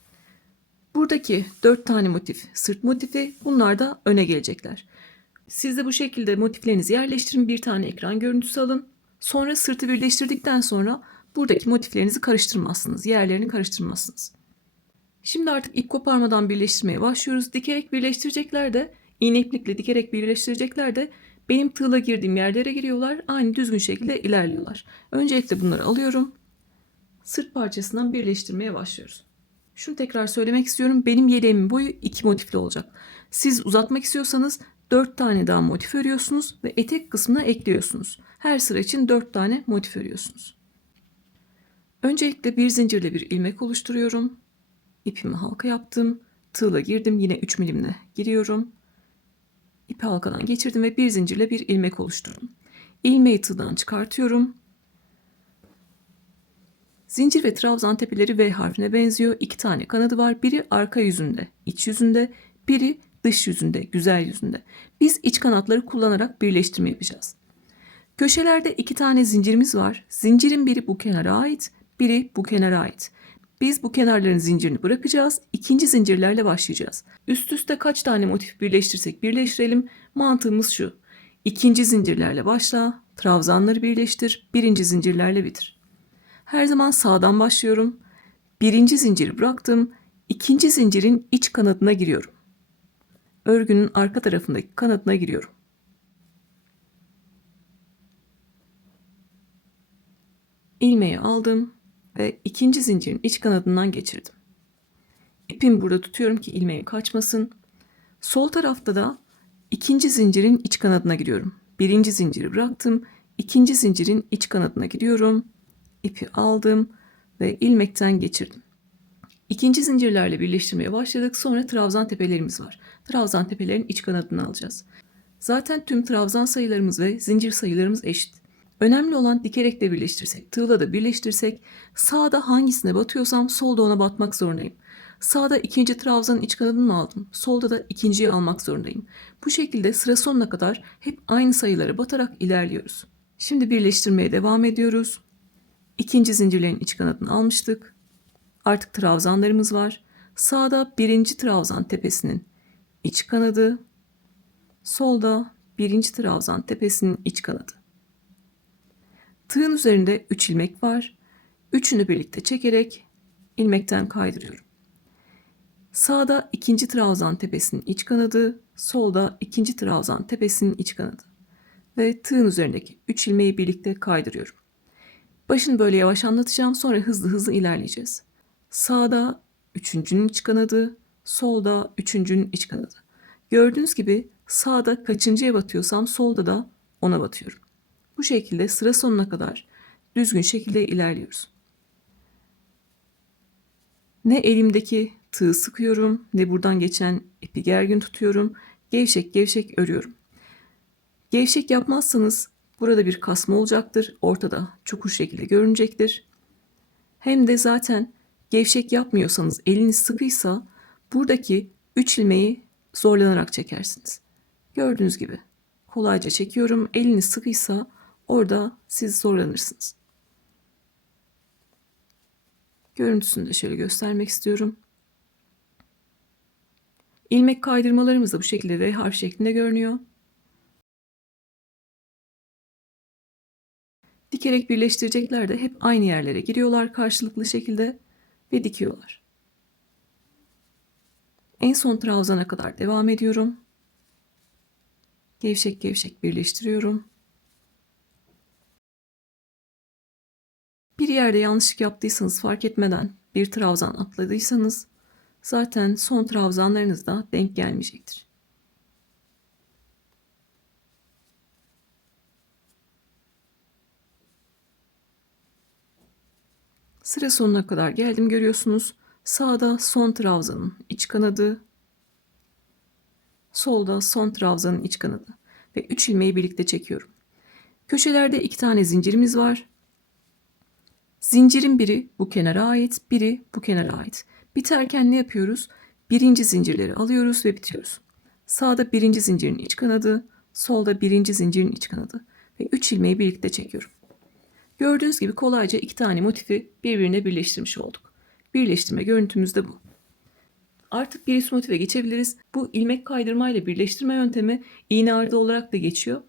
Buradaki 4 tane motif sırt motifi, bunlar da öne gelecekler. Siz de bu şekilde motiflerinizi yerleştirin. Bir tane ekran görüntüsü alın. Sonra sırtı birleştirdikten sonra buradaki motiflerinizi karıştırmazsınız. Yerlerini karıştırmazsınız. Şimdi artık ip koparmadan birleştirmeye başlıyoruz. Dikerek birleştirecekler de, iğne iplikle dikerek birleştirecekler de benim tığla girdiğim yerlere giriyorlar. Aynı düzgün şekilde ilerliyorlar. Öncelikle bunları alıyorum. Sırt parçasından birleştirmeye başlıyoruz. Şunu tekrar söylemek istiyorum. Benim yeleğimin boyu 2 motifli olacak. Siz uzatmak istiyorsanız 4 tane daha motif örüyorsunuz ve etek kısmına ekliyorsunuz. Her sıra için 4 tane motif örüyorsunuz. Öncelikle bir zincirle bir ilmek oluşturuyorum. İpimi halka yaptım. Tığla girdim. Yine 3 milimle giriyorum. İpi halkadan geçirdim ve bir zincirle bir ilmek oluşturdum. İlmeği tığdan çıkartıyorum. Zincir ve trabzan tepeleri V harfine benziyor. 2 tane kanadı var. Biri arka yüzünde, iç yüzünde, biri dış yüzünde, güzel yüzünde. Biz iç kanatları kullanarak birleştirme yapacağız. Köşelerde 2 tane zincirimiz var. Zincirin biri bu kenara ait, biri bu kenara ait. Biz bu kenarların zincirini bırakacağız. İkinci zincirlerle başlayacağız. Üst üste kaç tane motif birleştirsek birleştirelim. Mantığımız şu. İkinci zincirlerle başla, trabzanları birleştir, birinci zincirlerle bitir. Her zaman sağdan başlıyorum. Birinci zinciri bıraktım. İkinci zincirin iç kanadına giriyorum. Örgünün arka tarafındaki kanadına giriyorum. İlmeği aldım ve ikinci zincirin iç kanadından geçirdim. İpimi burada tutuyorum ki ilmeğim kaçmasın. Sol tarafta da ikinci zincirin iç kanadına giriyorum. Birinci zinciri bıraktım. İkinci zincirin iç kanadına giriyorum. İpi aldım ve ilmekten geçirdim. İkinci zincirlerle birleştirmeye başladık. Sonra trabzan tepelerimiz var. Trabzan tepelerin iç kanadını alacağız. Zaten tüm trabzan sayılarımız ve zincir sayılarımız eşit. Önemli olan dikerek de birleştirsek, tığla da birleştirsek, sağda hangisine batıyorsam solda ona batmak zorundayım. Sağda ikinci trabzanın iç kanadını mı aldım? Solda da ikinciyi almak zorundayım. Bu şekilde sıra sonuna kadar hep aynı sayılara batarak ilerliyoruz. Şimdi birleştirmeye devam ediyoruz. İkinci zincirlerin iç kanadını almıştık. Artık trabzanlarımız var. Sağda birinci trabzan tepesinin iç kanadı, solda birinci trabzan tepesinin iç kanadı. Tığın üzerinde 3 ilmek var. Üçünü birlikte çekerek ilmekten kaydırıyorum. Sağda ikinci trabzan tepesinin iç kanadı, solda ikinci trabzan tepesinin iç kanadı. Ve tığın üzerindeki 3 ilmeği birlikte kaydırıyorum. Başını böyle yavaş anlatacağım, sonra hızlı hızlı ilerleyeceğiz. Sağda üçüncünün iç kanadı, solda üçüncünün iç kanadı. Gördüğünüz gibi sağda kaçıncıya batıyorsam solda da ona batıyorum. Bu şekilde sıra sonuna kadar düzgün şekilde ilerliyoruz. Ne elimdeki tığı sıkıyorum, ne buradan geçen ipi gergin tutuyorum. Gevşek gevşek örüyorum. Gevşek yapmazsanız burada bir kasma olacaktır. Ortada çukur şekilde görünecektir. Hem de zaten gevşek yapmıyorsanız, eliniz sıkıysa buradaki 3 ilmeği zorlanarak çekersiniz. Gördüğünüz gibi kolayca çekiyorum. Eliniz sıkıysa orada siz zorlanırsınız. Görüntüsünü de şöyle göstermek istiyorum. İlmek kaydırmalarımız da bu şekilde V harf şeklinde görünüyor. Dikerek birleştirecekler de hep aynı yerlere giriyorlar karşılıklı şekilde ve dikiyorlar. En son trabzana kadar devam ediyorum. Gevşek gevşek birleştiriyorum. Bir yerde yanlışlık yaptıysanız fark etmeden bir trabzan atladıysanız zaten son trabzanlarınız da denk gelmeyecektir. Sıra sonuna kadar geldim, görüyorsunuz. Sağda son trabzanın iç kanadı, solda son trabzanın iç kanadı. ve 3 ilmeği birlikte çekiyorum. Köşelerde 2 tane zincirimiz var. Zincirin biri bu kenara ait, biri bu kenara ait. Biterken ne yapıyoruz? Birinci zincirleri alıyoruz ve bitiyoruz. Sağda birinci zincirin iç kanadı, solda birinci zincirin iç kanadı ve 3 ilmeği birlikte çekiyorum. Gördüğünüz gibi kolayca 2 tane motifi birbirine birleştirmiş olduk. Birleştirme görüntümüz de bu. Artık bir üst motive geçebiliriz. Bu ilmek kaydırma ile birleştirme yöntemi iğne ardı olarak da geçiyor.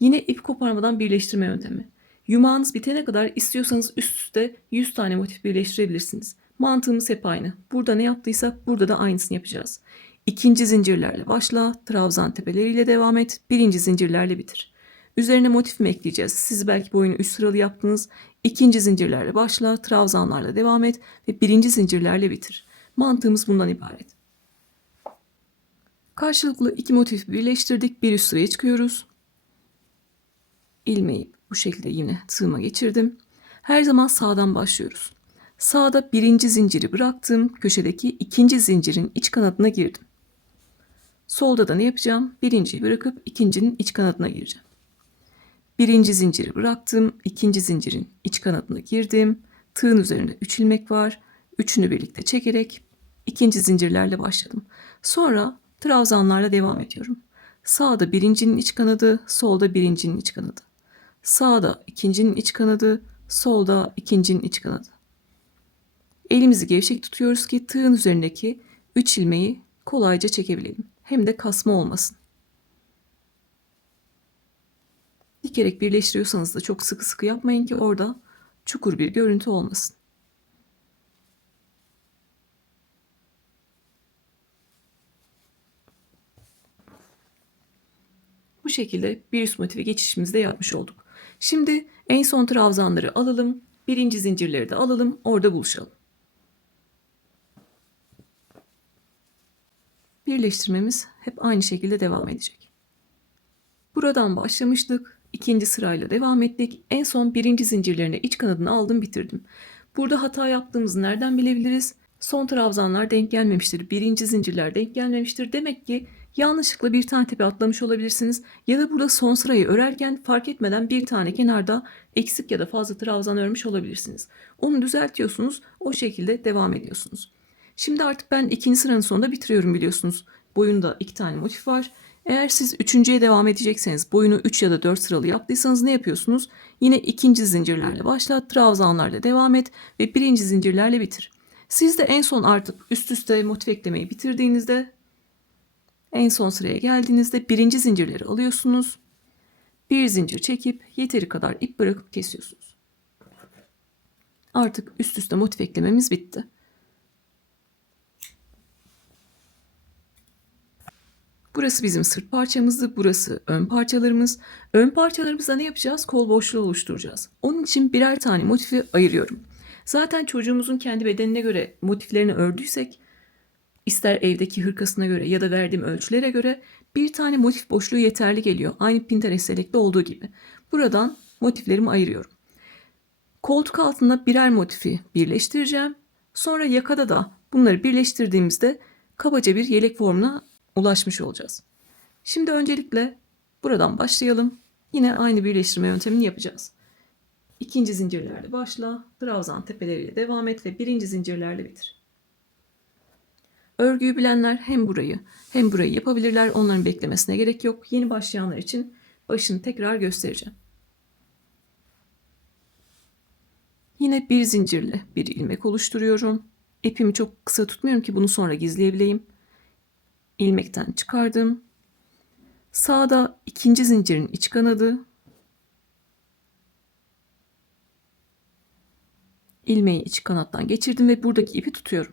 Yine ip koparmadan birleştirme yöntemi. Yumağınız bitene kadar istiyorsanız üst üste 100 tane motif birleştirebilirsiniz. Mantığımız hep aynı. Burada ne yaptıysak burada da aynısını yapacağız. İkinci zincirlerle başla, trabzan tepeleriyle devam et, birinci zincirlerle bitir. Üzerine motif mi ekleyeceğiz? Siz belki boyunu 3 sıralı yaptınız. İkinci zincirlerle başla, trabzanlarla devam et ve birinci zincirlerle bitir. Mantığımız bundan ibaret. Karşılıklı iki motifi birleştirdik. Bir üst sıraya çıkıyoruz. İlmeği bu şekilde yine tığıma geçirdim. Her zaman sağdan başlıyoruz. Sağda birinci zinciri bıraktım. Köşedeki ikinci zincirin iç kanadına girdim. Solda da ne yapacağım? Birinciyi bırakıp ikincinin iç kanadına gireceğim. Birinci zinciri bıraktım. İkinci zincirin iç kanadına girdim. Tığın üzerinde 3 ilmek var. Üçünü birlikte çekerek ikinci zincirlerle başladım. Sonra trabzanlarla devam ediyorum. Sağda birincinin iç kanadı, solda birincinin iç kanadı. Sağda ikincinin iç kanadı, solda ikincinin iç kanadı. Elimizi gevşek tutuyoruz ki tığın üzerindeki 3 ilmeği kolayca çekebilelim. Hem de kasma olmasın. Dikerek birleştiriyorsanız da çok sıkı sıkı yapmayın ki orada çukur bir görüntü olmasın. Bu şekilde bir üst motive geçişimizi de yapmış olduk. Şimdi en son trabzanları alalım. Birinci zincirleri de alalım. Orada buluşalım. Birleştirmemiz hep aynı şekilde devam edecek. Buradan başlamıştık. İkinci sırayla devam ettik. En son birinci zincirlerine iç kanadını aldım, bitirdim. Burada hata yaptığımızı nereden bilebiliriz? Son trabzanlar denk gelmemiştir. Birinci zincirler denk gelmemiştir. Demek ki yanlışlıkla bir tane tepe atlamış olabilirsiniz. Ya da burada son sırayı örerken fark etmeden bir tane kenarda eksik ya da fazla trabzan örmüş olabilirsiniz. Onu düzeltiyorsunuz. O şekilde devam ediyorsunuz. Şimdi artık ben ikinci sıranın sonunda bitiriyorum biliyorsunuz. Boyunda 2 tane motif var. Eğer siz üçüncüye devam edecekseniz, boyunu 3 ya da 4 sıralı yaptıysanız ne yapıyorsunuz? Yine ikinci zincirlerle başla, trabzanlarla devam et ve birinci zincirlerle bitir. Siz de en son artık üst üste motif eklemeyi bitirdiğinizde, en son sıraya geldiğinizde birinci zincirleri alıyorsunuz. Bir zincir çekip yeteri kadar ip bırakıp kesiyorsunuz. Artık üst üste motif eklememiz bitti. Burası bizim sırt parçamızdı. Burası ön parçalarımız. Ön parçalarımızda ne yapacağız? Kol boşluğu oluşturacağız. Onun için birer tane motifi ayırıyorum. Zaten çocuğumuzun kendi bedenine göre motiflerini ördüysek, ister evdeki hırkasına göre ya da verdiğim ölçülere göre bir tane motif boşluğu yeterli geliyor. Aynı Pinterest Select'te olduğu gibi. Buradan motiflerimi ayırıyorum. Koltuk altında birer motifi birleştireceğim. Sonra yakada da bunları birleştirdiğimizde kabaca bir yelek formuna ulaşmış olacağız. Şimdi öncelikle buradan başlayalım. Yine aynı birleştirme yöntemini yapacağız. İkinci zincirlerle başla, trabzan tepeleriyle devam et ve birinci zincirlerle bitir. Örgüyü bilenler hem burayı hem burayı yapabilirler. Onların beklemesine gerek yok. Yeni başlayanlar için başını tekrar göstereceğim. Yine bir zincirle bir ilmek oluşturuyorum. İpimi çok kısa tutmuyorum ki bunu sonra gizleyebileyim. İlmekten çıkardım. Sağda ikinci zincirin iç kanadı. İlmeği iç kanattan geçirdim ve buradaki ipi tutuyorum.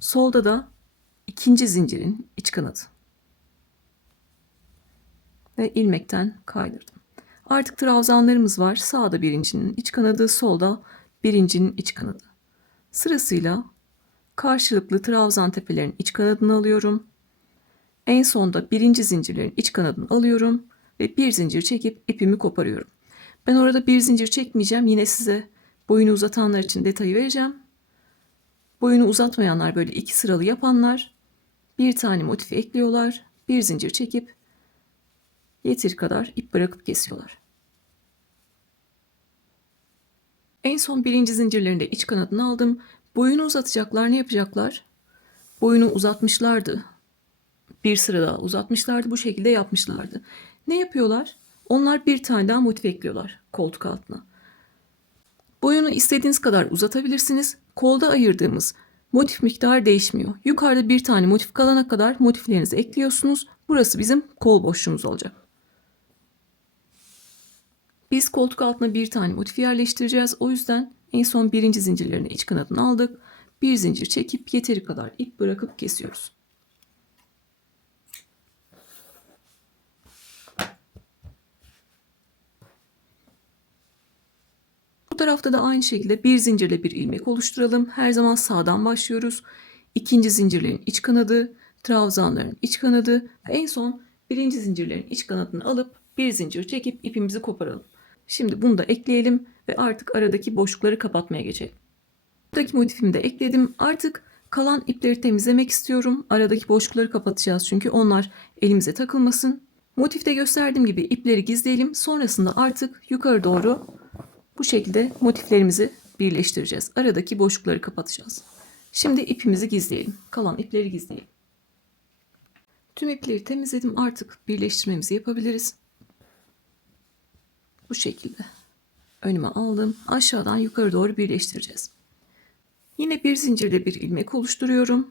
Solda da ikinci zincirin iç kanadı. Ve ilmekten kaydırdım. Artık trabzanlarımız var. Sağda birincinin iç kanadı, solda birincinin iç kanadı. Sırasıyla karşılıklı trabzan tepelerin iç kanadını alıyorum. En sonda birinci zincirlerin iç kanadını alıyorum ve bir zincir çekip ipimi koparıyorum. Ben orada bir zincir çekmeyeceğim. Yine size boyunu uzatanlar için detayı vereceğim. Boyunu uzatmayanlar, böyle 2 sıralı yapanlar bir tane motifi ekliyorlar. Bir zincir çekip yeteri kadar ip bırakıp kesiyorlar. En son birinci zincirlerinde iç kanadını aldım. Boyunu uzatacaklar. Ne yapacaklar? Boyunu uzatmışlardı. Bir sıra daha uzatmışlardı. Bu şekilde yapmışlardı. Ne yapıyorlar? Onlar bir tane daha motif ekliyorlar koltuk altına. Boyunu istediğiniz kadar uzatabilirsiniz. Kolda ayırdığımız motif miktarı değişmiyor. Yukarıda bir tane motif kalana kadar motiflerinizi ekliyorsunuz. Burası bizim kol boşluğumuz olacak. Biz koltuk altına bir tane motif yerleştireceğiz. O yüzden en son birinci zincirlerine iç kanadını aldık. Bir zincir çekip yeteri kadar ip bırakıp kesiyoruz. Bu tarafta da aynı şekilde bir zincirle bir ilmek oluşturalım. Her zaman sağdan başlıyoruz. İkinci zincirlerin iç kanadı, trabzanların iç kanadı ve en son birinci zincirlerin iç kanadını alıp bir zincir çekip ipimizi koparalım. Şimdi bunu da ekleyelim ve artık aradaki boşlukları kapatmaya geçelim. Buradaki motifimi de ekledim. Artık kalan ipleri temizlemek istiyorum. Aradaki boşlukları kapatacağız çünkü onlar elimize takılmasın. Motifte gösterdiğim gibi ipleri gizleyelim. Sonrasında artık yukarı doğru bu şekilde motiflerimizi birleştireceğiz. Aradaki boşlukları kapatacağız. Şimdi ipimizi gizleyelim. Kalan ipleri gizleyelim. Tüm ipleri temizledim. Artık birleştirmemizi yapabiliriz. Bu şekilde önüme aldım. Aşağıdan yukarı doğru birleştireceğiz. Yine bir zincirle bir ilmek oluşturuyorum.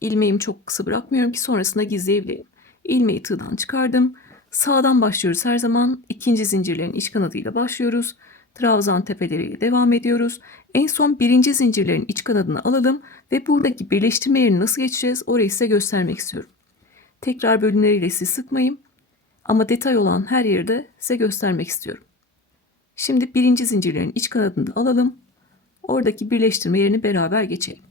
İlmeğimi çok kısa bırakmıyorum ki sonrasında gizleyebileyim. İlmeği tığdan çıkardım. Sağdan başlıyoruz her zaman. İkinci zincirlerin iç kanadıyla başlıyoruz. Trabzan tepeleriyle devam ediyoruz. En son birinci zincirlerin iç kanadını alalım ve buradaki birleştirme yerini nasıl geçeceğiz orayı size göstermek istiyorum. Tekrar bölümleriyle sizi sıkmayayım ama detay olan her yerde size göstermek istiyorum. Şimdi birinci zincirlerin iç kanadını da alalım. Oradaki birleştirme yerini beraber geçelim.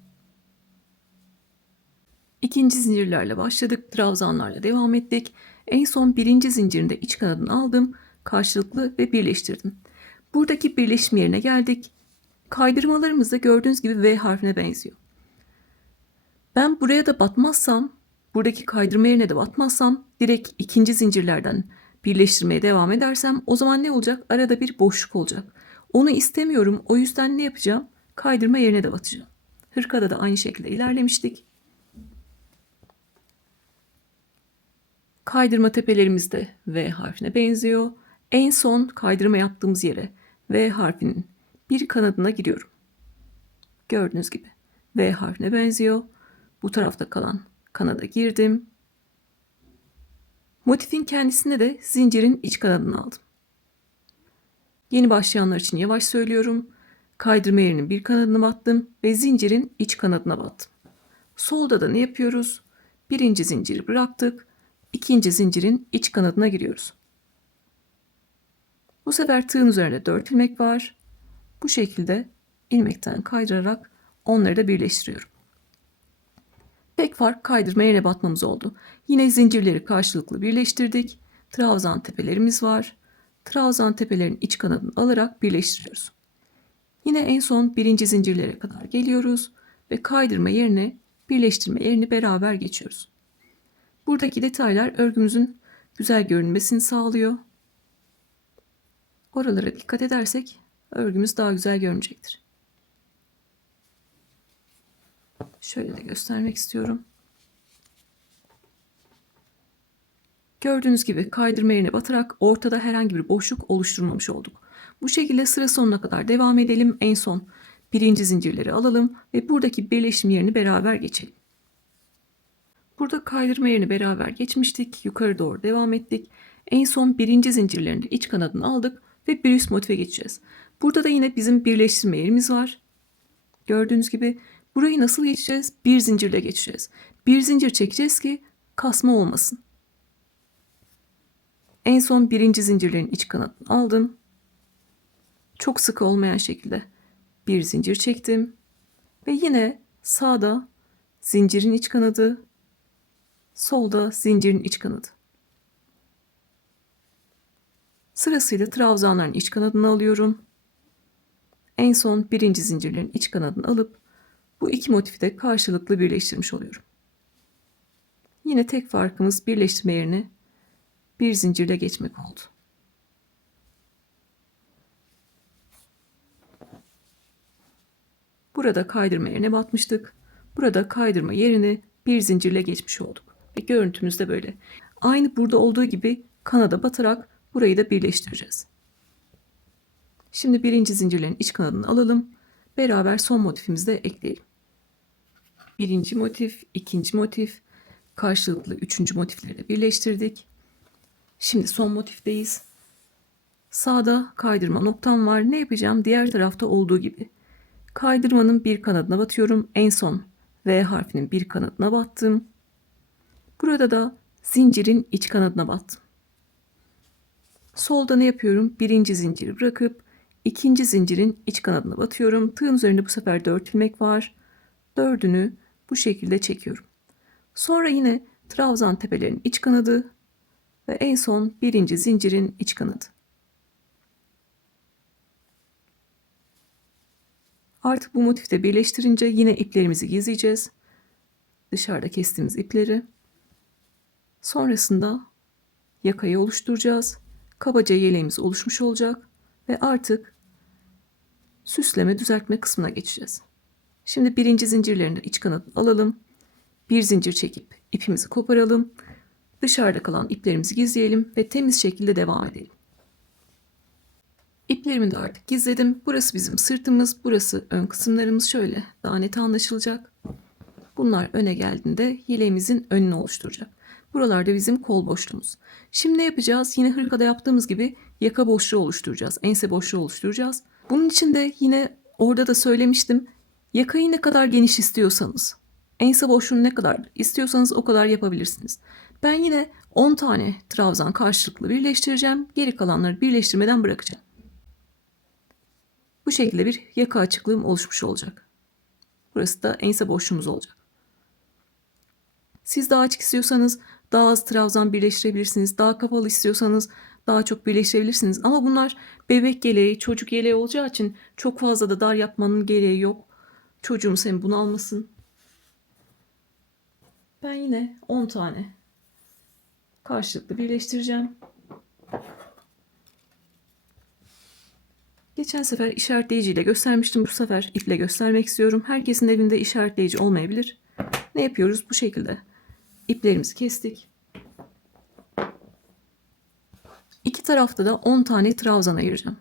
İkinci zincirlerle başladık. Trabzanlarla devam ettik. En son birinci zincirinde iç kanadını aldım. Karşılıklı ve birleştirdim. Buradaki birleşim yerine geldik. Kaydırmalarımız da gördüğünüz gibi V harfine benziyor. Ben buraya da batmazsam, buradaki kaydırma yerine de batmazsam, direkt ikinci zincirlerden birleştirmeye devam edersem o zaman ne olacak? Arada bir boşluk olacak. Onu istemiyorum. O yüzden ne yapacağım? Kaydırma yerine de batacağım. Hırkada da aynı şekilde ilerlemiştik. Kaydırma tepelerimiz de V harfine benziyor. En son kaydırma yaptığımız yere V harfinin bir kanadına giriyorum. Gördüğünüz gibi V harfine benziyor. Bu tarafta kalan kanada girdim. Motifin kendisine de zincirin iç kanadını aldım. Yeni başlayanlar için yavaş söylüyorum. Kaydırma yerinin bir kanadına battım ve zincirin iç kanadına battım. Solda da ne yapıyoruz? Birinci zinciri bıraktık. İkinci zincirin iç kanadına giriyoruz. Bu sefer tığın üzerinde 4 ilmek var. Bu şekilde ilmekten kaydırarak onları da birleştiriyorum. Tek fark kaydırma yerine batmamız oldu. Yine zincirleri karşılıklı birleştirdik. Trabzan tepelerimiz var. Trabzan tepelerin iç kanadını alarak birleştiriyoruz. Yine en son birinci zincirlere kadar geliyoruz ve kaydırma yerine birleştirme yerini beraber geçiyoruz. Buradaki detaylar örgümüzün güzel görünmesini sağlıyor. Oralara dikkat edersek örgümüz daha güzel görünecektir. Şöyle de göstermek istiyorum. Gördüğünüz gibi kaydırma yerine batarak ortada herhangi bir boşluk oluşturmamış olduk. Bu şekilde sıra sonuna kadar devam edelim. En son birinci zincirleri alalım ve buradaki birleşim yerini beraber geçelim. Burada kaydırma yerini beraber geçmiştik. Yukarı doğru devam ettik. En son birinci zincirlerinde iç kanadını aldık ve bir üst motife geçeceğiz. Burada da yine bizim birleştirme yerimiz var. Gördüğünüz gibi burayı nasıl geçeceğiz? Bir zincirle geçeceğiz. Bir zincir çekeceğiz ki kasma olmasın. En son birinci zincirlerin iç kanadını aldım. Çok sıkı olmayan şekilde bir zincir çektim. Ve yine sağda zincirin iç kanadı, solda zincirin iç kanadı. Sırasıyla trabzanların iç kanadını alıyorum. En son birinci zincirlerin iç kanadını alıp bu iki motifi de karşılıklı birleştirmiş oluyorum. Yine tek farkımız birleştirme yerine bir zincirle geçmek oldu. Burada kaydırma yerine batmıştık. Burada kaydırma yerine bir zincirle geçmiş olduk. Ve görüntümüz de böyle. Aynı burada olduğu gibi kanada batarak burayı da birleştireceğiz. Şimdi birinci zincirlerin iç kanadını alalım. Beraber son motifimizi de ekleyelim. Birinci motif, ikinci motif, karşılıklı üçüncü motifleri de birleştirdik. Şimdi son motifteyiz. Sağda kaydırma noktam var. Ne yapacağım? Diğer tarafta olduğu gibi. Kaydırmanın bir kanadına batıyorum. En son V harfinin bir kanadına battım. Burada da zincirin iç kanadına battım. Solda ne yapıyorum? Birinci zinciri bırakıp ikinci zincirin iç kanadına batıyorum. Tığın üzerinde bu sefer 4 ilmek var. Dördünü bu şekilde çekiyorum. Sonra yine trabzan tepelerin iç kanadı ve en son birinci zincirin iç kanadı. Artık bu motifte birleştirince yine iplerimizi gizleyeceğiz. Dışarıda kestiğimiz ipleri. Sonrasında yakayı oluşturacağız. Kabaca yeleğimiz oluşmuş olacak ve artık süsleme düzeltme kısmına geçeceğiz. Şimdi birinci zincirlerin iç kanadını alalım. Bir zincir çekip ipimizi koparalım. Dışarıda kalan iplerimizi gizleyelim ve temiz şekilde devam edelim. İplerimi de artık gizledim. Burası bizim sırtımız, burası ön kısımlarımız, şöyle daha net anlaşılacak. Bunlar öne geldiğinde yeleğimizin önünü oluşturacak. Buralarda bizim kol boşluğumuz. Şimdi ne yapacağız? Yine hırkada yaptığımız gibi yaka boşluğu oluşturacağız. Ense boşluğu oluşturacağız. Bunun için de yine orada da söylemiştim. Yakayı ne kadar geniş istiyorsanız, ense boşluğunu ne kadar istiyorsanız o kadar yapabilirsiniz. Ben yine 10 tane trabzan karşılıklı birleştireceğim. Geri kalanları birleştirmeden bırakacağım. Bu şekilde bir yaka açıklığım oluşmuş olacak. Burası da ense boşluğumuz olacak. Siz daha açık istiyorsanız daha az trabzan birleştirebilirsiniz. Daha kapalı istiyorsanız daha çok birleştirebilirsiniz. Ama bunlar bebek yeleği, çocuk yeleği olacağı için çok fazla da dar yapmanın gereği yok. Çocuğumuz hem bunalmasın. Ben yine 10 tane karşılıklı birleştireceğim. Geçen sefer işaretleyiciyle göstermiştim. Bu sefer iple göstermek istiyorum. Herkesin evinde işaretleyici olmayabilir. Ne yapıyoruz? Bu şekilde iplerimizi kestik. İki tarafta da 10 tane trabzan ayıracağım.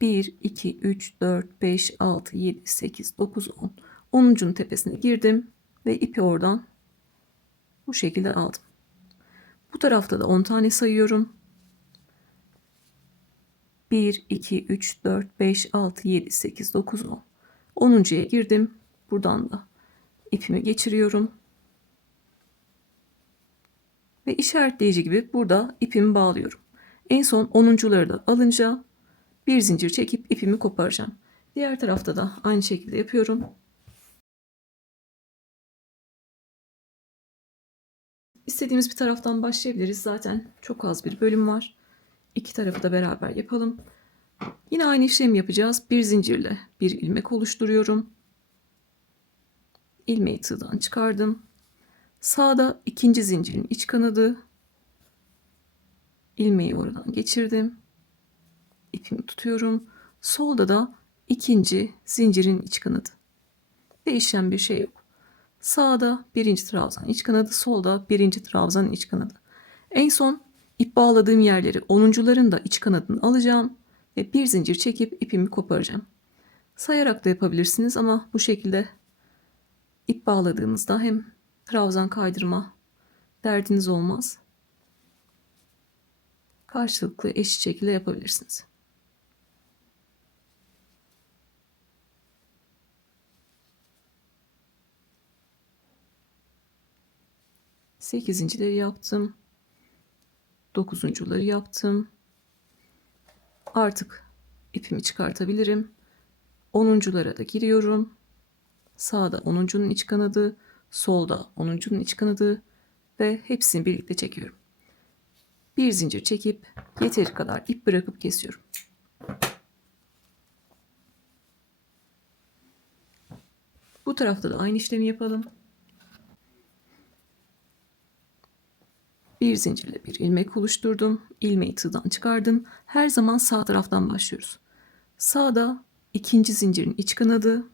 1, 2, 3, 4, 5, 6, 7, 8, 9, 10. 10'uncunun tepesine girdim ve ipi oradan bu şekilde aldım. Bu tarafta da 10 tane sayıyorum. 1, 2, 3, 4, 5, 6, 7, 8, 9, 10. 10'uncuya girdim. Buradan da ipimi geçiriyorum. Ve işaretleyici gibi burada ipimi bağlıyorum. En son 10'uncuları da alınca bir zincir çekip ipimi koparacağım. Diğer tarafta da aynı şekilde yapıyorum. İstediğimiz bir taraftan başlayabiliriz. Zaten çok az bir bölüm var. İki tarafı da beraber yapalım. Yine aynı işlemi yapacağız. Bir zincirle bir ilmek oluşturuyorum. İlmeği tığdan çıkardım. Sağda ikinci zincirin iç kanadı. İlmeği oradan geçirdim. İpimi tutuyorum. Solda da ikinci zincirin iç kanadı. Değişen bir şey yok. Sağda birinci trabzan iç kanadı, solda birinci trabzan iç kanadı. En son ip bağladığım yerleri 10'uncuların da iç kanadını alacağım ve bir zincir çekip ipimi koparacağım. Sayarak da yapabilirsiniz ama bu şekilde ip bağladığınızda hem trabzan kaydırma derdiniz olmaz. Karşılıklı eşit şekilde yapabilirsiniz. Sekizincileri yaptım. Dokuzuncuları yaptım. Artık ipimi çıkartabilirim. 10'unculara da giriyorum. Sağda 10'uncunun iç kanadı, solda 10'uncunun iç kanadı ve hepsini birlikte çekiyorum. Bir zincir çekip yeteri kadar ip bırakıp kesiyorum. Bu tarafta da aynı işlemi yapalım. Bir zincirle bir ilmek oluşturdum. İlmeği tığdan çıkardım. Her zaman sağ taraftan başlıyoruz. Sağda ikinci zincirin iç kanadı,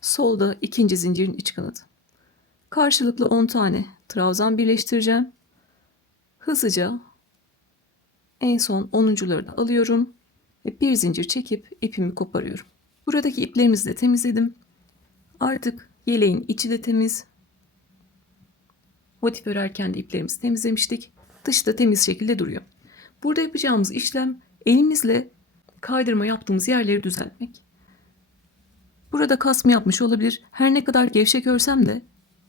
solda ikinci zincirin iç kanadı. Karşılıklı 10 tane trabzan birleştireceğim. Hızlıca en son 10'uncuları da alıyorum ve bir zincir çekip ipimi koparıyorum. Buradaki iplerimizi de temizledim. Artık yeleğin içi de temiz. Motif örerken de iplerimizi temizlemiştik. Dışı da temiz şekilde duruyor. Burada yapacağımız işlem elimizle kaydırma yaptığımız yerleri düzeltmek. Burada kasma yapmış olabilir. Her ne kadar gevşek örsem de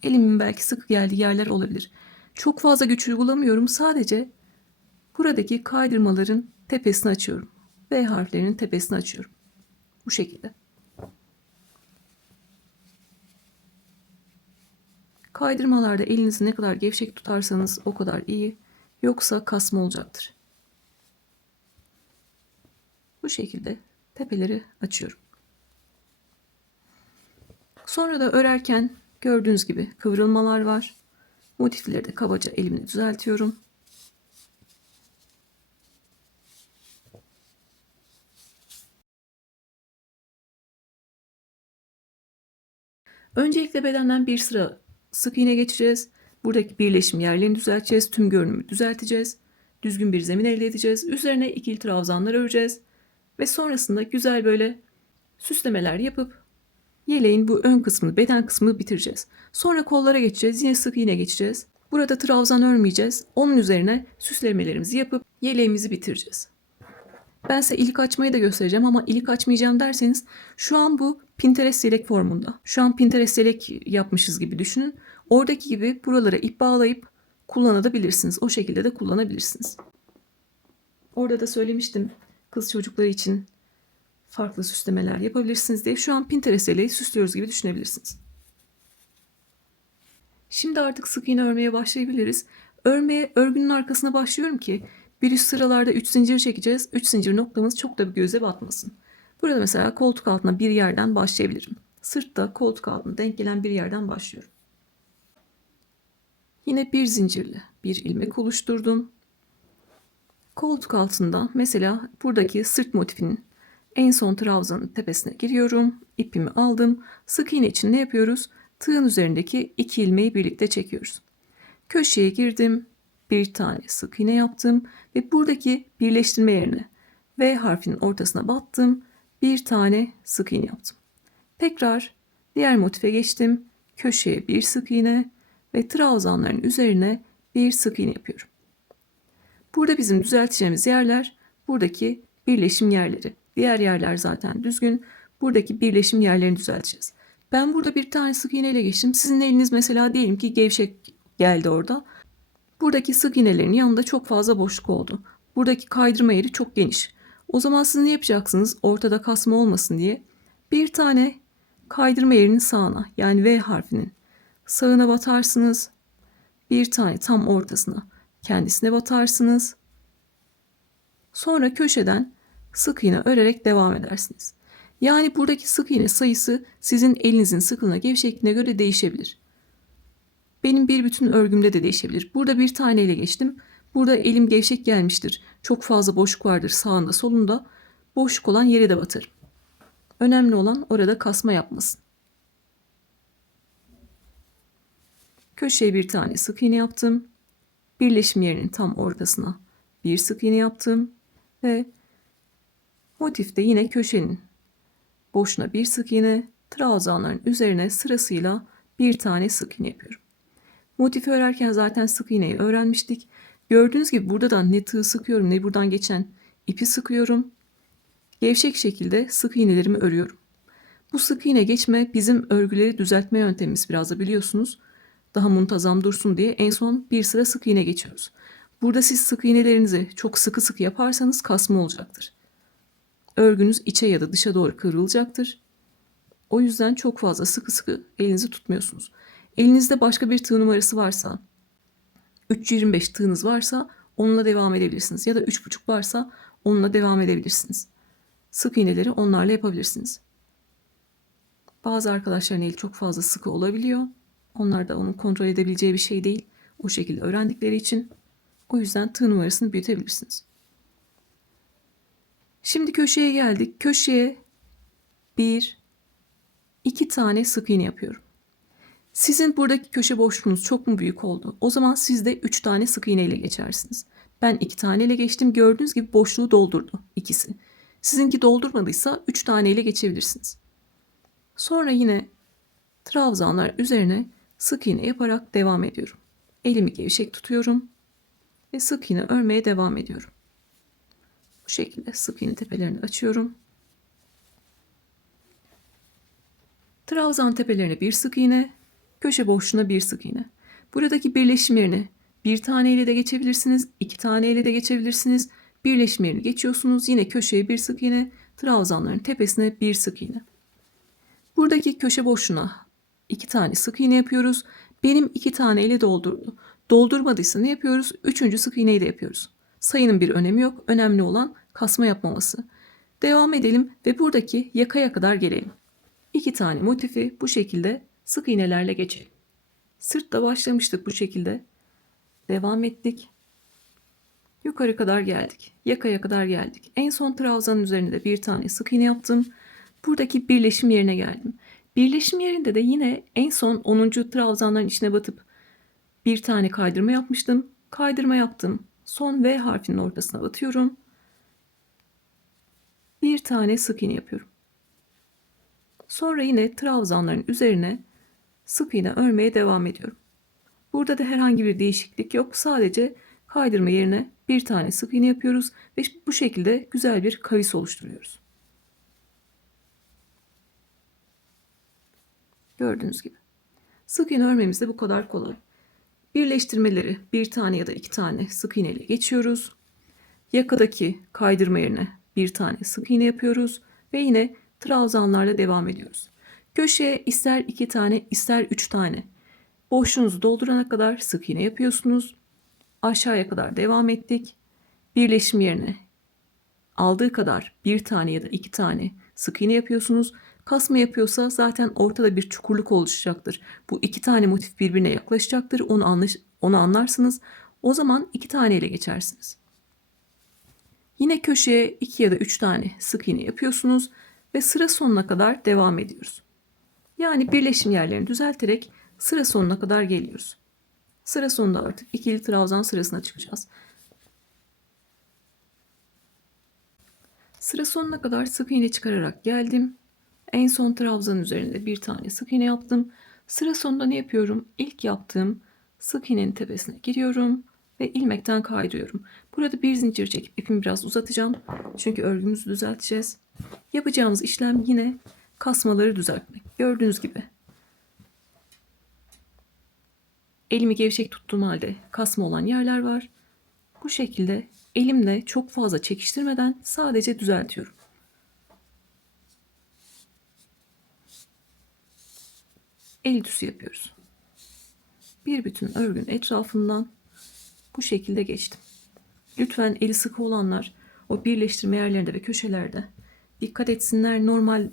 elimin belki sıkı geldiği yerler olabilir. Çok fazla güç uygulamıyorum. Sadece buradaki kaydırmaların tepesini açıyorum. V harflerinin tepesini açıyorum. Bu şekilde. Kaydırmalarda elinizi ne kadar gevşek tutarsanız o kadar iyi. Yoksa kasma olacaktır. Bu şekilde tepeleri açıyorum. Sonra da örerken gördüğünüz gibi kıvrılmalar var. Motifleri de kabaca elimle düzeltiyorum. Öncelikle bedenden bir sıra sık iğne geçeceğiz. Buradaki birleşim yerlerini düzelteceğiz. Tüm görünümü düzelteceğiz. Düzgün bir zemin elde edeceğiz. Üzerine ikili trabzanlar öreceğiz. Ve sonrasında güzel böyle süslemeler yapıp yeleğin bu ön kısmını, beden kısmını bitireceğiz. Sonra kollara geçeceğiz. Yine sık iğne geçeceğiz. Burada trabzan örmeyeceğiz. Onun üzerine süslemelerimizi yapıp yeleğimizi bitireceğiz. Ben size ilik açmayı da göstereceğim ama ilik açmayacağım derseniz şu an bu Pinterest yelek formunda. Şu an Pinterest yelek yapmışız gibi düşünün. Oradaki gibi buralara ip bağlayıp kullanabilirsiniz. O şekilde de kullanabilirsiniz. Orada da söylemiştim kız çocukları için farklı süslemeler yapabilirsiniz diye. Şu an Pinterest yeleği süslüyoruz gibi düşünebilirsiniz. Şimdi artık sık iğne örmeye başlayabiliriz. Örgünün arkasına başlıyorum ki bir üst sıralarda 3 zincir çekeceğiz. 3 zincir noktamız çok da bir göze batmasın. Burada mesela koltuk altına bir yerden başlayabilirim. Sırtta koltuk altına denk gelen bir yerden başlıyorum. Yine bir zincirle bir ilmek oluşturdum. Koltuk altında mesela buradaki sırt motifinin en son trabzanın tepesine giriyorum. İpimi aldım. Sık iğne için ne yapıyoruz? Tığın üzerindeki iki ilmeği birlikte çekiyoruz. Köşeye girdim. Bir tane sık iğne yaptım ve buradaki birleştirme yerine V harfinin ortasına battım. Bir tane sık iğne yaptım. Tekrar diğer motife geçtim. Köşeye bir sık iğne ve trabzanların üzerine bir sık iğne yapıyorum. Burada bizim düzelteceğimiz yerler buradaki birleşim yerleri. Diğer yerler zaten düzgün. Buradaki birleşim yerlerini düzelteceğiz. Ben burada bir tane sık iğneyle geçtim. Sizin eliniz mesela diyelim ki gevşek geldi orada. Buradaki sık iğnelerin yanında çok fazla boşluk oldu. Buradaki kaydırma yeri çok geniş. O zaman siz ne yapacaksınız? Ortada kasma olmasın diye bir tane kaydırma yerinin sağına, yani V harfinin sağına batarsınız. Bir tane tam ortasına kendisine batarsınız. Sonra köşeden sık iğne örerek devam edersiniz. Yani buradaki sık iğne sayısı sizin elinizin sıkılığına, gevşekliğine göre değişebilir. Benim bir bütün örgümde de değişebilir. Burada bir taneyle geçtim. Burada elim gevşek gelmiştir. Çok fazla boşluk vardır sağında solunda. Boşluk olan yere de batırım. Önemli olan orada kasma yapmasın. Köşeye bir tane sık iğne yaptım. Birleşim yerinin tam ortasına bir sık iğne yaptım. Ve motifte yine köşenin boşuna bir sık iğne, trabzanların üzerine sırasıyla bir tane sık iğne yapıyorum. Motifi örerken zaten sık iğneyi öğrenmiştik. Gördüğünüz gibi burada da ne tığ sıkıyorum ne buradan geçen ipi sıkıyorum. Gevşek şekilde sık iğnelerimi örüyorum. Bu sık iğne geçme bizim örgüleri düzeltme yöntemimiz, biraz da biliyorsunuz. Daha muntazam dursun diye en son bir sıra sık iğne geçiyoruz. Burada siz sık iğnelerinizi çok sıkı sıkı yaparsanız kasma olacaktır. Örgünüz içe ya da dışa doğru kıvrılacaktır. O yüzden çok fazla sıkı sıkı elinizi tutmuyorsunuz. Elinizde başka bir tığ numarası varsa, 325 tığınız varsa onunla devam edebilirsiniz. Ya da 3,5 varsa onunla devam edebilirsiniz. Sık iğneleri onlarla yapabilirsiniz. Bazı arkadaşların eli çok fazla sıkı olabiliyor. Onlar da onun kontrol edebileceği bir şey değil. O şekilde öğrendikleri için. O yüzden tığ numarasını büyütebilirsiniz. Şimdi köşeye geldik. Köşeye 1, 2 tane sık iğne yapıyorum. Sizin buradaki köşe boşluğunuz çok mu büyük oldu? O zaman siz de 3 tane sık iğne ile geçersiniz. Ben 2 tane ile geçtim. Gördüğünüz gibi boşluğu doldurdu ikisi. Sizinki doldurmadıysa 3 tane ile geçebilirsiniz. Sonra yine trabzanlar üzerine sık iğne yaparak devam ediyorum. Elimi gevşek tutuyorum ve sık iğne örmeye devam ediyorum. Bu şekilde sık iğne tepelerini açıyorum. Trabzan tepelerine bir sık iğne, köşe boşluğuna bir sık iğne. Buradaki birleşim yerine bir tane ile de geçebilirsiniz, 2 tane ile de geçebilirsiniz. Birleşim yerini geçiyorsunuz. Yine köşeye bir sık iğne, trabzanların tepesine bir sık iğne. Buradaki köşe boşluğuna 2 tane sık iğne yapıyoruz. Benim 2 tane ile doldurdu. Doldurmadıysa ne yapıyoruz? 3. sık iğneyi de yapıyoruz. Sayının bir önemi yok. Önemli olan kasma yapmaması. Devam edelim ve buradaki yakaya kadar gelelim. 2 tane motifi bu şekilde sık iğnelerle geçelim. Sırtla başlamıştık bu şekilde. Devam ettik. Yukarı kadar geldik. Yakaya kadar geldik. En son trabzanın üzerinde de bir tane sık iğne yaptım. Buradaki birleşim yerine geldim. Birleşim yerinde de yine en son 10. trabzanların içine batıp bir tane kaydırma yapmıştım. Kaydırma yaptım. Son V harfinin ortasına batıyorum. Bir tane sık iğne yapıyorum. Sonra yine trabzanların üzerine sık iğne örmeye devam ediyorum. Burada da herhangi bir değişiklik yok. Sadece kaydırma yerine bir tane sık iğne yapıyoruz ve bu şekilde güzel bir kavis oluşturuyoruz. Gördüğünüz gibi. Sık iğne örmemiz de bu kadar kolay. Birleştirmeleri bir tane ya da 2 tane sık iğne ile geçiyoruz. Yakadaki kaydırma yerine bir tane sık iğne yapıyoruz ve yine trabzanlarla devam ediyoruz. Köşeye ister 2 tane ister 3 tane boşluğunuzu doldurana kadar sık iğne yapıyorsunuz. Aşağıya kadar devam ettik. Birleşim yerine aldığı kadar bir tane ya da 2 tane sık iğne yapıyorsunuz. Kasma yapıyorsa zaten ortada bir çukurluk oluşacaktır. Bu 2 tane motif birbirine yaklaşacaktır. Onu anlarsınız. O zaman 2 tane ile geçersiniz. Yine köşeye 2 ya da 3 tane sık iğne yapıyorsunuz ve sıra sonuna kadar devam ediyoruz. Yani birleşim yerlerini düzelterek sıra sonuna kadar geliyoruz. Sıra sonunda artık ikili trabzan sırasına çıkacağız. Sıra sonuna kadar sık iğne çıkararak geldim. En son trabzanın üzerinde bir tane sık iğne yaptım. Sıra sonunda ne yapıyorum? İlk yaptığım sık iğnenin tepesine giriyorum ve ilmekten kaydırıyorum. Burada bir zincir çekip ipimi biraz uzatacağım. Çünkü örgümüzü düzelteceğiz. Yapacağımız işlem yine kasmaları düzeltmek. Gördüğünüz gibi. Elimi gevşek tuttuğum halde kasma olan yerler var. Bu şekilde elimle çok fazla çekiştirmeden sadece düzeltiyorum. El ütüsü yapıyoruz. Bir bütün örgün etrafından bu şekilde geçtim. Lütfen eli sıkı olanlar o birleştirme yerlerinde ve köşelerde dikkat etsinler. Normal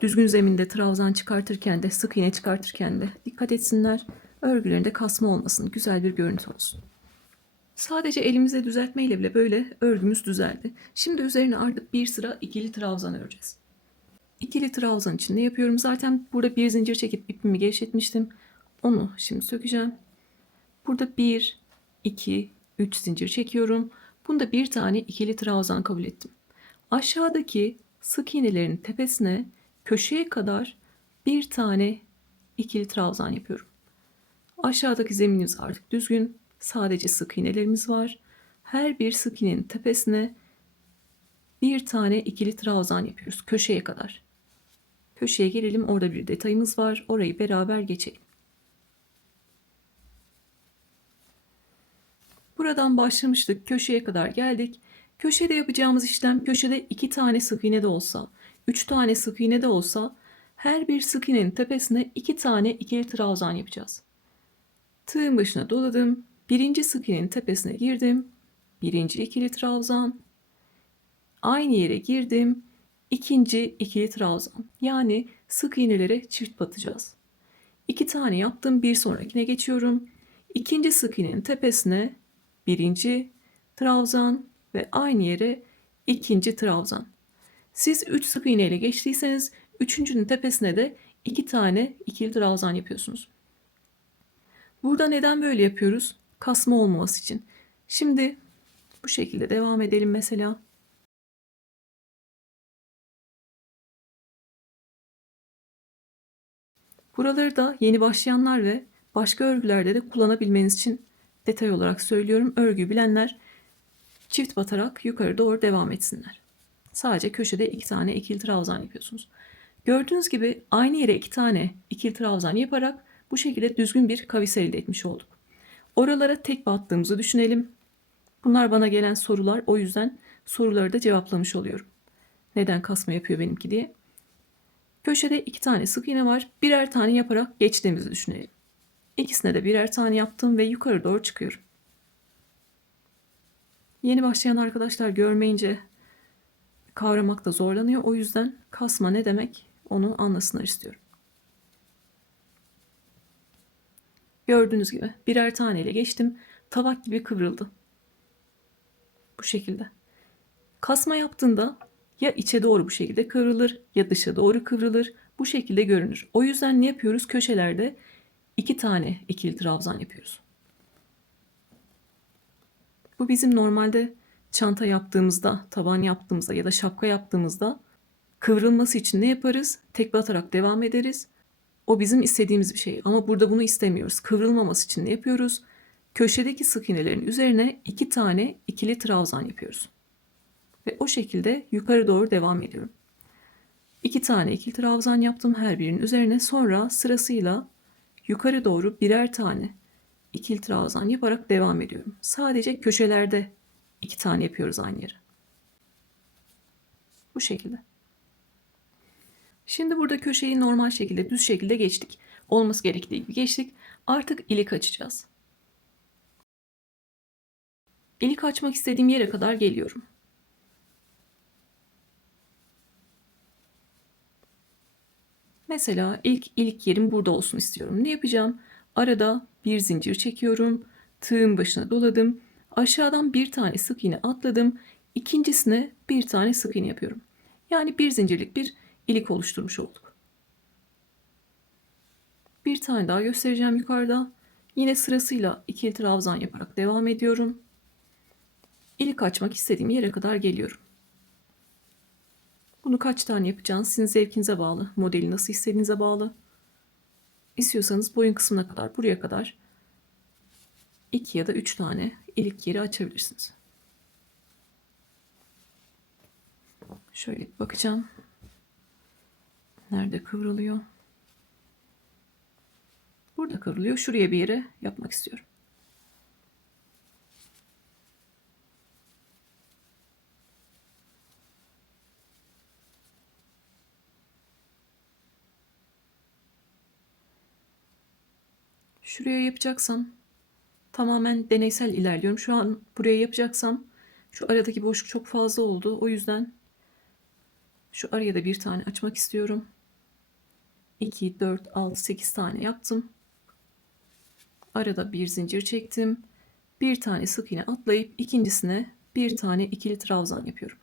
düzgün zeminde trabzan çıkartırken de sık iğne çıkartırken de dikkat etsinler. Örgülerinde kasma olmasın. Güzel bir görüntü olsun. Sadece elimizle düzeltmeyle bile böyle örgümüz düzeldi. Şimdi üzerine artık bir sıra ikili trabzan öreceğiz. İkili trabzan için ne yapıyorum? Zaten burada bir zincir çekip ipimi gevşetmiştim. Onu şimdi sökeceğim. Burada 1, 2, 3 zincir çekiyorum. Bunda bir tane ikili trabzan kabul ettim. Aşağıdaki sık iğnelerin tepesine köşeye kadar bir tane ikili trabzan yapıyorum. Aşağıdaki zeminimiz artık düzgün. Sadece sık iğnelerimiz var. Her bir sık iğnenin tepesine bir tane ikili trabzan yapıyoruz köşeye kadar. Köşeye gelelim, orada bir detayımız var. Orayı beraber geçelim. Buradan başlamıştık. Köşeye kadar geldik. Köşede yapacağımız işlem, köşede 2 tane sık iğne de olsa, 3 tane sık iğne de olsa her bir sık iğnenin tepesine 2 tane ikili trabzan yapacağız. Tığın başına doladım. Birinci sık iğnenin tepesine girdim. Birinci ikili trabzan. Aynı yere girdim. İkinci ikili trabzan. Yani sık iğnelere çift batacağız. 2 tane yaptım, bir sonrakine geçiyorum. İkinci sık iğnenin tepesine birinci trabzan ve aynı yere ikinci trabzan. Siz 3 sık iğne ile geçtiyseniz üçüncünün tepesine de 2 tane ikili trabzan yapıyorsunuz. Burada neden böyle yapıyoruz? Kasma olmaması için. Şimdi bu şekilde devam edelim mesela. Buraları da yeni başlayanlar ve başka örgülerde de kullanabilmeniz için detay olarak söylüyorum. Örgüyü bilenler çift batarak yukarı doğru devam etsinler. Sadece köşede 2 tane ikili trabzan yapıyorsunuz. Gördüğünüz gibi aynı yere 2 tane ikili trabzan yaparak bu şekilde düzgün bir kavis elde etmiş olduk. Oralara tek battığımızı düşünelim. Bunlar bana gelen sorular, o yüzden soruları da cevaplamış oluyorum. Neden kasma yapıyor benimki diye. Köşede 2 tane sık iğne var. Birer tane yaparak geçtiğimizi düşünelim. İkisine de birer tane yaptım ve yukarı doğru çıkıyorum. Yeni başlayan arkadaşlar görmeyince kavramakta zorlanıyor. O yüzden kasma ne demek onu anlasınlar istiyorum. Gördüğünüz gibi birer taneyle geçtim. Tabak gibi kıvrıldı. Bu şekilde. Kasma yaptığında ya içe doğru bu şekilde kıvrılır ya dışa doğru kıvrılır. Bu şekilde görünür. O yüzden ne yapıyoruz? Köşelerde 2 tane ikili trabzan yapıyoruz. Bu bizim normalde çanta yaptığımızda, taban yaptığımızda ya da şapka yaptığımızda kıvrılması için ne yaparız? Tekme atarak devam ederiz. O bizim istediğimiz bir şey. Ama burada bunu istemiyoruz. Kıvrılmaması için ne yapıyoruz? Köşedeki sık iğnelerin üzerine 2 tane ikili trabzan yapıyoruz. Ve o şekilde yukarı doğru devam ediyorum. 2 tane ikili trabzan yaptım her birinin üzerine. Sonra sırasıyla yukarı doğru birer tane ikili trabzan yaparak devam ediyorum. Sadece köşelerde 2 tane yapıyoruz aynı yere. Bu şekilde. Şimdi burada köşeyi normal şekilde, düz şekilde geçtik. Olması gerektiği gibi geçtik. Artık ilik açacağız. İlik açmak istediğim yere kadar geliyorum. Mesela ilk ilik yerim burada olsun istiyorum. Ne yapacağım? Arada bir zincir çekiyorum. Tığın başına doladım. Aşağıdan bir tane sık iğne atladım. İkincisine bir tane sık iğne yapıyorum. Yani bir zincirlik bir ilik oluşturmuş olduk. Bir tane daha göstereceğim yukarıda. Yine sırasıyla ikili trabzan yaparak devam ediyorum. İlik açmak istediğim yere kadar geliyorum. Bunu kaç tane yapacağınız sizin zevkinize bağlı. Modeli nasıl istediğinize bağlı. İstiyorsanız boyun kısmına kadar, buraya kadar 2 ya da 3 tane ilik yeri açabilirsiniz. Şöyle bakacağım. Nerede kıvrılıyor? Burada kıvrılıyor. Şuraya bir yere yapmak istiyorum. Şuraya yapacaksam tamamen deneysel ilerliyorum. Şu an buraya yapacaksam şu aradaki boşluk çok fazla oldu. O yüzden şu araya da bir tane açmak istiyorum. 2, 4, 6, 8 tane yaptım. Arada bir zincir çektim. Bir tane sık iğne atlayıp ikincisine bir tane ikili trabzan yapıyorum.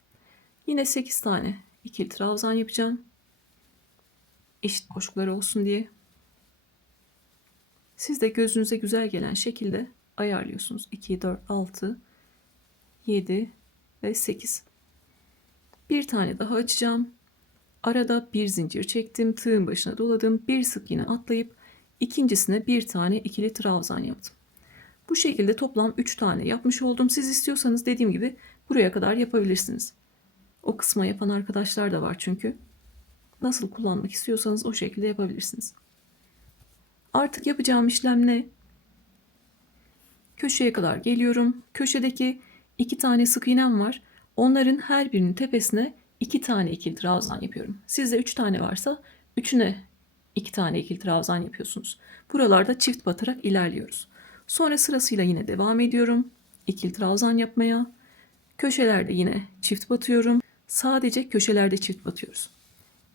Yine 8 tane ikili trabzan yapacağım. Eşit boşluklar olsun diye. Siz de gözünüze güzel gelen şekilde ayarlıyorsunuz. 2, 4, 6, 7 ve 8. Bir tane daha açacağım. Arada bir zincir çektim. Tığın başına doladım. Bir sık iğne atlayıp ikincisine bir tane ikili trabzan yaptım. Bu şekilde toplam 3 tane yapmış oldum. Siz istiyorsanız dediğim gibi buraya kadar yapabilirsiniz. O kısma yapan arkadaşlar da var çünkü. Nasıl kullanmak istiyorsanız o şekilde yapabilirsiniz. Artık yapacağım işlem ne? Köşeye kadar geliyorum. Köşedeki 2 tane sık iğnem var. Onların her birinin tepesine 2 tane ikili trabzan yapıyorum. Sizde 3 tane varsa 3'üne 2 tane ikili trabzan yapıyorsunuz. Buralarda çift batarak ilerliyoruz. Sonra sırasıyla yine devam ediyorum. İkili trabzan yapmaya. Köşelerde yine çift batıyorum. Sadece köşelerde çift batıyoruz.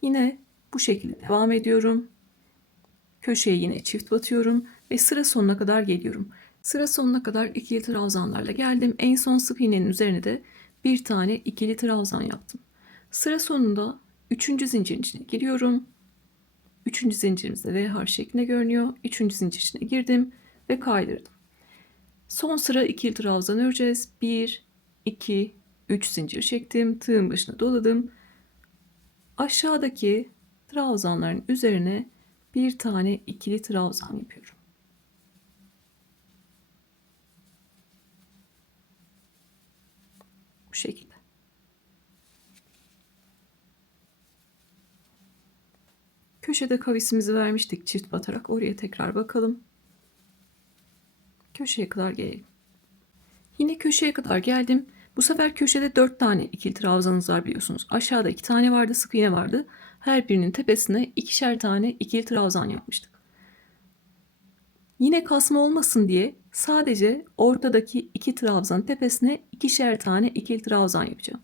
Yine Bu şekilde devam ediyorum. Köşeye yine çift batıyorum ve sıra sonuna kadar geliyorum. Sıra sonuna kadar ikili trabzanlarla geldim. En son sık iğnenin üzerine de bir tane ikili trabzan yaptım. Sıra sonunda 3. zincirin içine giriyorum. 3. zincirimizde V harf şeklinde görünüyor. 3. zincir içine girdim ve kaydırdım. Son sıra ikili trabzan öreceğiz. 1, 2, 3 zincir çektim. Tığın başına doladım. Aşağıdaki trabzanların üzerine bir tane ikili trabzan yapıyorum. Bu şekilde. Köşede kavisimizi vermiştik çift batarak. Oraya tekrar bakalım. Köşeye kadar gelelim. Yine köşeye kadar geldim. Bu sefer köşede 4 tane ikili trabzanımız var biliyorsunuz. Aşağıda 2 tane vardı, sık iğne vardı. Her birinin tepesine ikişer tane ikili trabzan yapmıştık. Yine kasma olmasın diye sadece ortadaki 2 trabzanın tepesine ikişer tane ikili trabzan yapacağım.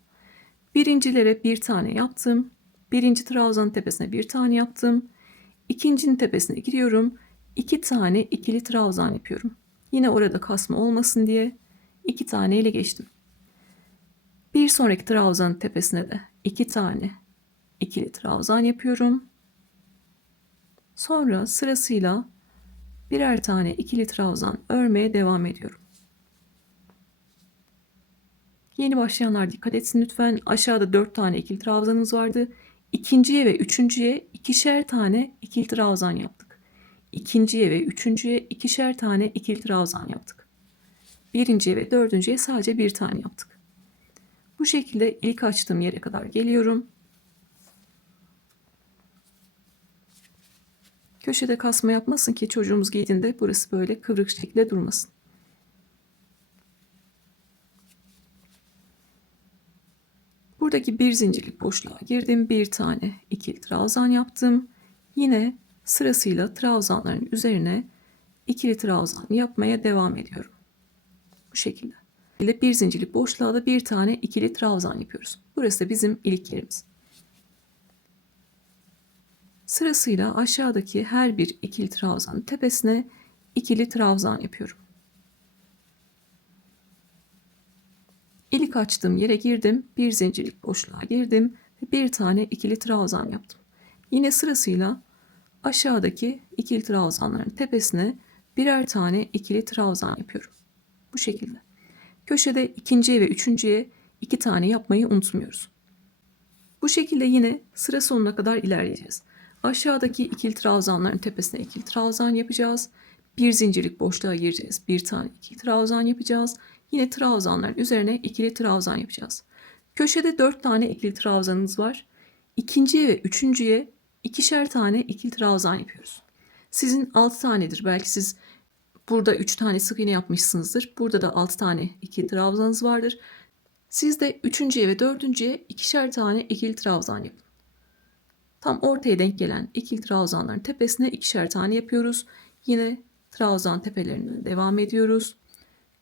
Birincilere bir tane yaptım. Birinci trabzanın tepesine bir tane yaptım. İkincinin tepesine giriyorum. 2 tane ikili trabzan yapıyorum. Yine orada kasma olmasın diye 2 tane ile geçtim. Bir sonraki trabzanın tepesine de 2 tane ikili trabzan yapıyorum. Sonra sırasıyla birer tane ikili trabzan örmeye devam ediyorum. Yeni başlayanlar dikkat etsin lütfen. Aşağıda 4 tane ikili trabzanımız vardı. İkinciye ve üçüncüye ikişer tane ikili trabzan yaptık. İkinciye ve üçüncüye ikişer tane ikili trabzan yaptık. Birinciye ve dördüncüye sadece bir tane yaptık. Bu şekilde ilk açtığım yere kadar geliyorum. Köşede kasma yapmasın ki çocuğumuz giydiğinde burası böyle kıvrık şekilde durmasın. Buradaki bir zincirlik boşluğa girdim. Bir tane ikili trabzan yaptım. Yine sırasıyla trabzanların üzerine ikili trabzan yapmaya devam ediyorum. Bu şekilde. Bir zincirlik boşluğa da bir tane ikili trabzan yapıyoruz. Burası da bizim ilk yerimiz. Sırasıyla aşağıdaki her bir ikili trabzanın tepesine ikili trabzan yapıyorum. İlk açtığım yere girdim, bir zincirlik boşluğa girdim ve bir tane ikili trabzan yaptım. Yine sırasıyla aşağıdaki ikili trabzanların tepesine birer tane ikili trabzan yapıyorum. Bu şekilde. Köşede ikinciye ve üçüncüye 2 tane yapmayı unutmuyoruz. Bu şekilde yine sıra sonuna kadar ilerleyeceğiz. Aşağıdaki ikili trabzanların tepesine ikili trabzan yapacağız. Bir zincirlik boşluğa gireceğiz. Bir tane ikili trabzan yapacağız. Yine trabzanların üzerine ikili trabzan yapacağız. Köşede 4 tane ikili trabzanımız var. İkinciye ve üçüncüye ikişer tane ikili trabzan yapıyoruz. Sizin 6 tanedir. Belki siz burada 3 tane sık iğne yapmışsınızdır. Burada da 6 tane ikili trabzanınız vardır. Siz de üçüncüye ve dördüncüye ikişer tane ikili trabzan yapın. Tam ortaya denk gelen ikili trabzanların tepesine ikişer tane yapıyoruz. Yine trabzan tepelerinden devam ediyoruz.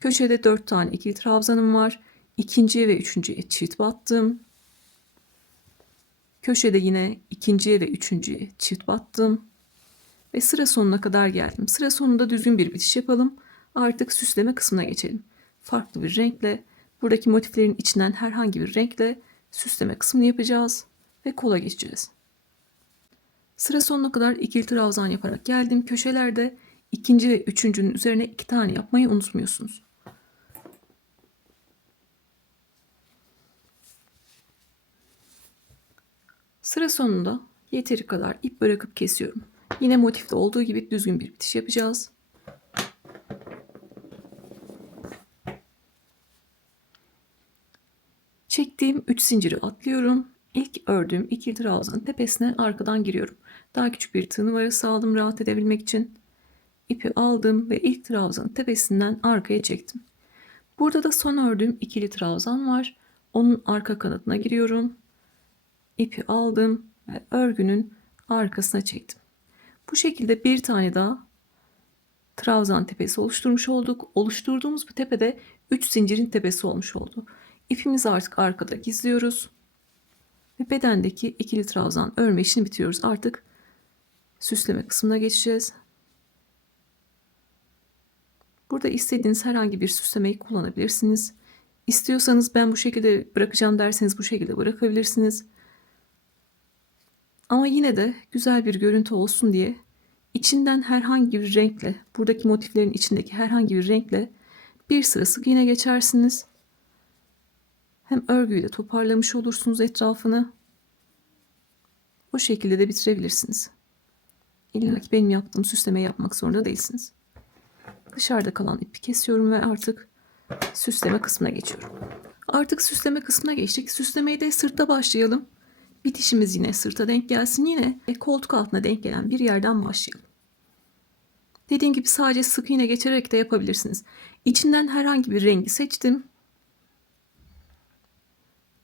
Köşede 4 tane ikili trabzanım var. İkinciye ve üçüncüye çift battım. Köşede yine ikinciye ve üçüncüye çift battım. Ve sıra sonuna kadar geldim. Sıra sonunda düzgün bir bitiş yapalım. Artık süsleme kısmına geçelim. Farklı bir renkle, buradaki motiflerin içinden herhangi bir renkle süsleme kısmını yapacağız ve kola geçeceğiz. Sıra sonuna kadar ikili trabzan yaparak geldim. Köşelerde ikinci ve üçüncünün üzerine 2 tane yapmayı unutmuyorsunuz. Sıra sonunda yeteri kadar ip bırakıp kesiyorum. Yine motifte olduğu gibi düzgün bir bitiş yapacağız. Çektiğim 3 zinciri atlıyorum. İlk ördüğüm ikili trabzanın tepesine arkadan giriyorum. Daha küçük bir tığ numarası aldım rahat edebilmek için. İpi aldım ve ilk trabzanın tepesinden arkaya çektim. Burada da son ördüğüm ikili trabzan var. Onun arka kanadına giriyorum. İpi aldım ve örgünün arkasına çektim. Bu şekilde bir tane daha trabzan tepesi oluşturmuş olduk. Oluşturduğumuz bu tepede 3 zincirin tepesi olmuş oldu. İpimizi artık arkada gizliyoruz. Ve bedendeki ikili trabzan örme işini bitiriyoruz. Artık süsleme kısmına geçeceğiz. Burada istediğiniz herhangi bir süslemeyi kullanabilirsiniz. İstiyorsanız ben bu şekilde bırakacağım derseniz bu şekilde bırakabilirsiniz. Ama yine de güzel bir görüntü olsun diye içinden herhangi bir renkle, buradaki motiflerin içindeki herhangi bir renkle bir sıra sık iğne geçersiniz. Hem örgüyü de toparlamış olursunuz etrafını. O şekilde de bitirebilirsiniz. İlla ki benim yaptığım süslemeyi yapmak zorunda değilsiniz. Dışarıda kalan ipi kesiyorum ve artık süsleme kısmına geçiyorum. Artık süsleme kısmına geçtik. Süslemeyi de sırtta başlayalım. Bitişimiz yine sırta denk gelsin. Yine koltuk altına denk gelen bir yerden başlayalım. Dediğim gibi sadece sık iğne geçerek de yapabilirsiniz. İçinden herhangi bir rengi seçtim.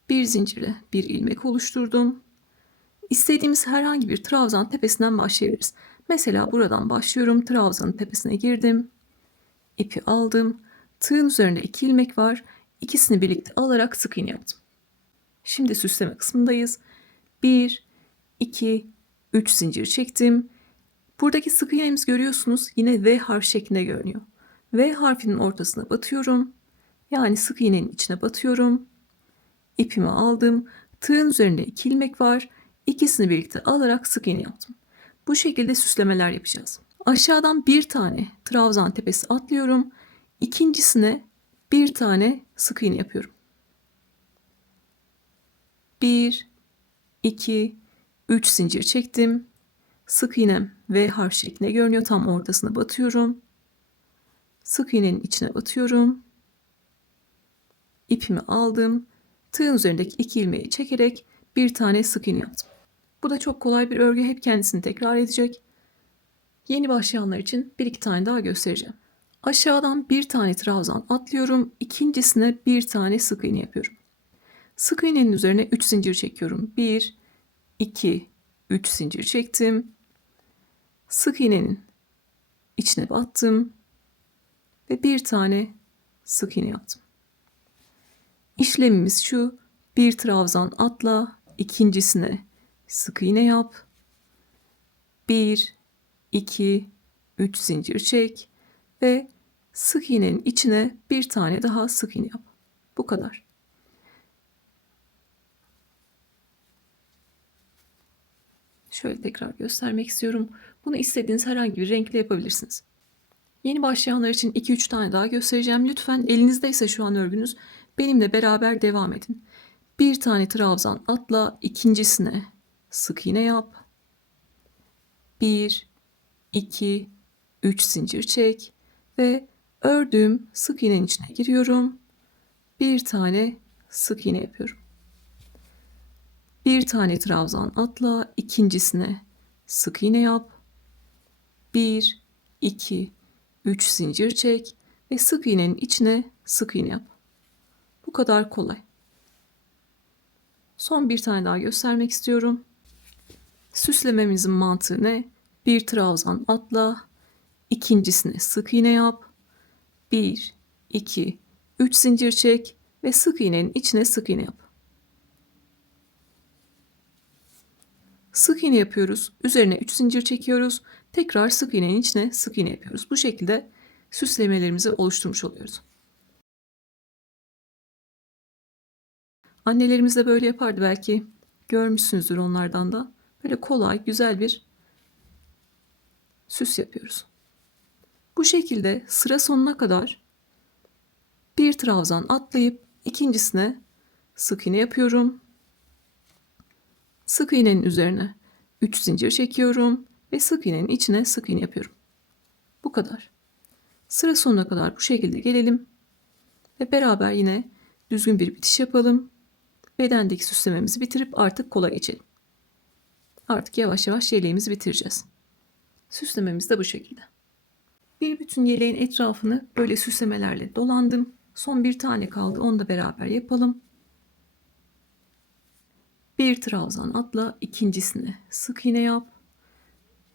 Bir zincirle bir ilmek oluşturdum. İstediğimiz herhangi bir trabzan tepesinden başlayabiliriz. Mesela buradan başlıyorum. Trabzanın tepesine girdim. İpi aldım. Tığın üzerinde 2 ilmek var. İkisini birlikte alarak sık iğne yaptım. Şimdi süsleme kısmındayız. 1, 2, 3 zincir çektim. Buradaki sık iğnemizi görüyorsunuz. Yine V harf şeklinde görünüyor. V harfinin ortasına batıyorum. Yani sık iğnenin içine batıyorum. İpimi aldım. Tığın üzerinde 2 ilmek var. İkisini birlikte alarak sık iğne yaptım. Bu şekilde süslemeler yapacağız. Aşağıdan bir tane trabzan tepesi atlıyorum. İkincisine bir tane sık iğne yapıyorum. 1, 2, 3 zincir çektim. Sık iğnem V harf şeklinde görünüyor. Tam ortasına batıyorum. Sık iğnenin içine batıyorum. İpimi aldım. Tığın üzerindeki 2 ilmeği çekerek bir tane sık iğne yaptım. Bu da çok kolay bir örgü. Hep kendisini tekrar edecek. Yeni başlayanlar için bir iki tane daha göstereceğim. Aşağıdan bir tane trabzan atlıyorum. İkincisine bir tane sık iğne yapıyorum. Sık iğnenin üzerine 3 zincir çekiyorum. 1, 2, 3 zincir çektim. Sık iğnenin içine battım. Ve bir tane sık iğne yaptım. İşlemimiz şu. Bir trabzan atla. İkincisine sık iğne yap. 1, 2, 3 zincir çek. Ve sık iğnenin içine bir tane daha sık iğne yap. Bu kadar. Şöyle tekrar göstermek istiyorum. Bunu istediğiniz herhangi bir renkle yapabilirsiniz. Yeni başlayanlar için 2-3 tane daha göstereceğim. Lütfen elinizdeyse şu an örgünüz benimle beraber devam edin. Bir tane trabzan atla, ikincisine sık iğne yap. 1, 2, 3 zincir çek ve ördüğüm sık iğnenin içine giriyorum. Bir tane sık iğne yapıyorum. Bir tane trabzan atla, ikincisine sık iğne yap. 1, 2, 3 zincir çek ve sık iğnenin içine sık iğne yap. Bu kadar kolay. Son bir tane daha göstermek istiyorum. Süslememizin mantığı ne? Bir trabzan atla, ikincisine sık iğne yap. 1, 2, 3 zincir çek ve sık iğnenin içine sık iğne yap. Sık iğne yapıyoruz. Üzerine 3 zincir çekiyoruz. Tekrar sık iğnenin içine sık iğne yapıyoruz. Bu şekilde süslemelerimizi oluşturmuş oluyoruz. Annelerimiz de böyle yapardı, belki görmüşsünüzdür onlardan da. Böyle kolay, güzel bir süs yapıyoruz. Bu şekilde sıra sonuna kadar bir trabzan atlayıp ikincisine sık iğne yapıyorum. Sık iğnenin üzerine 3 zincir çekiyorum ve sık iğnenin içine sık iğne yapıyorum. Bu kadar. Sıra sonuna kadar bu şekilde gelelim ve beraber yine düzgün bir bitiş yapalım. Bedendeki süslememizi bitirip artık kola geçelim. Artık yavaş yavaş yeleğimizi bitireceğiz. Süslememiz de bu şekilde. Bir bütün yeleğin etrafını böyle süslemelerle dolandım. Son bir tane kaldı. Onu da beraber yapalım. Bir trabzan atla, ikincisine sık iğne yap.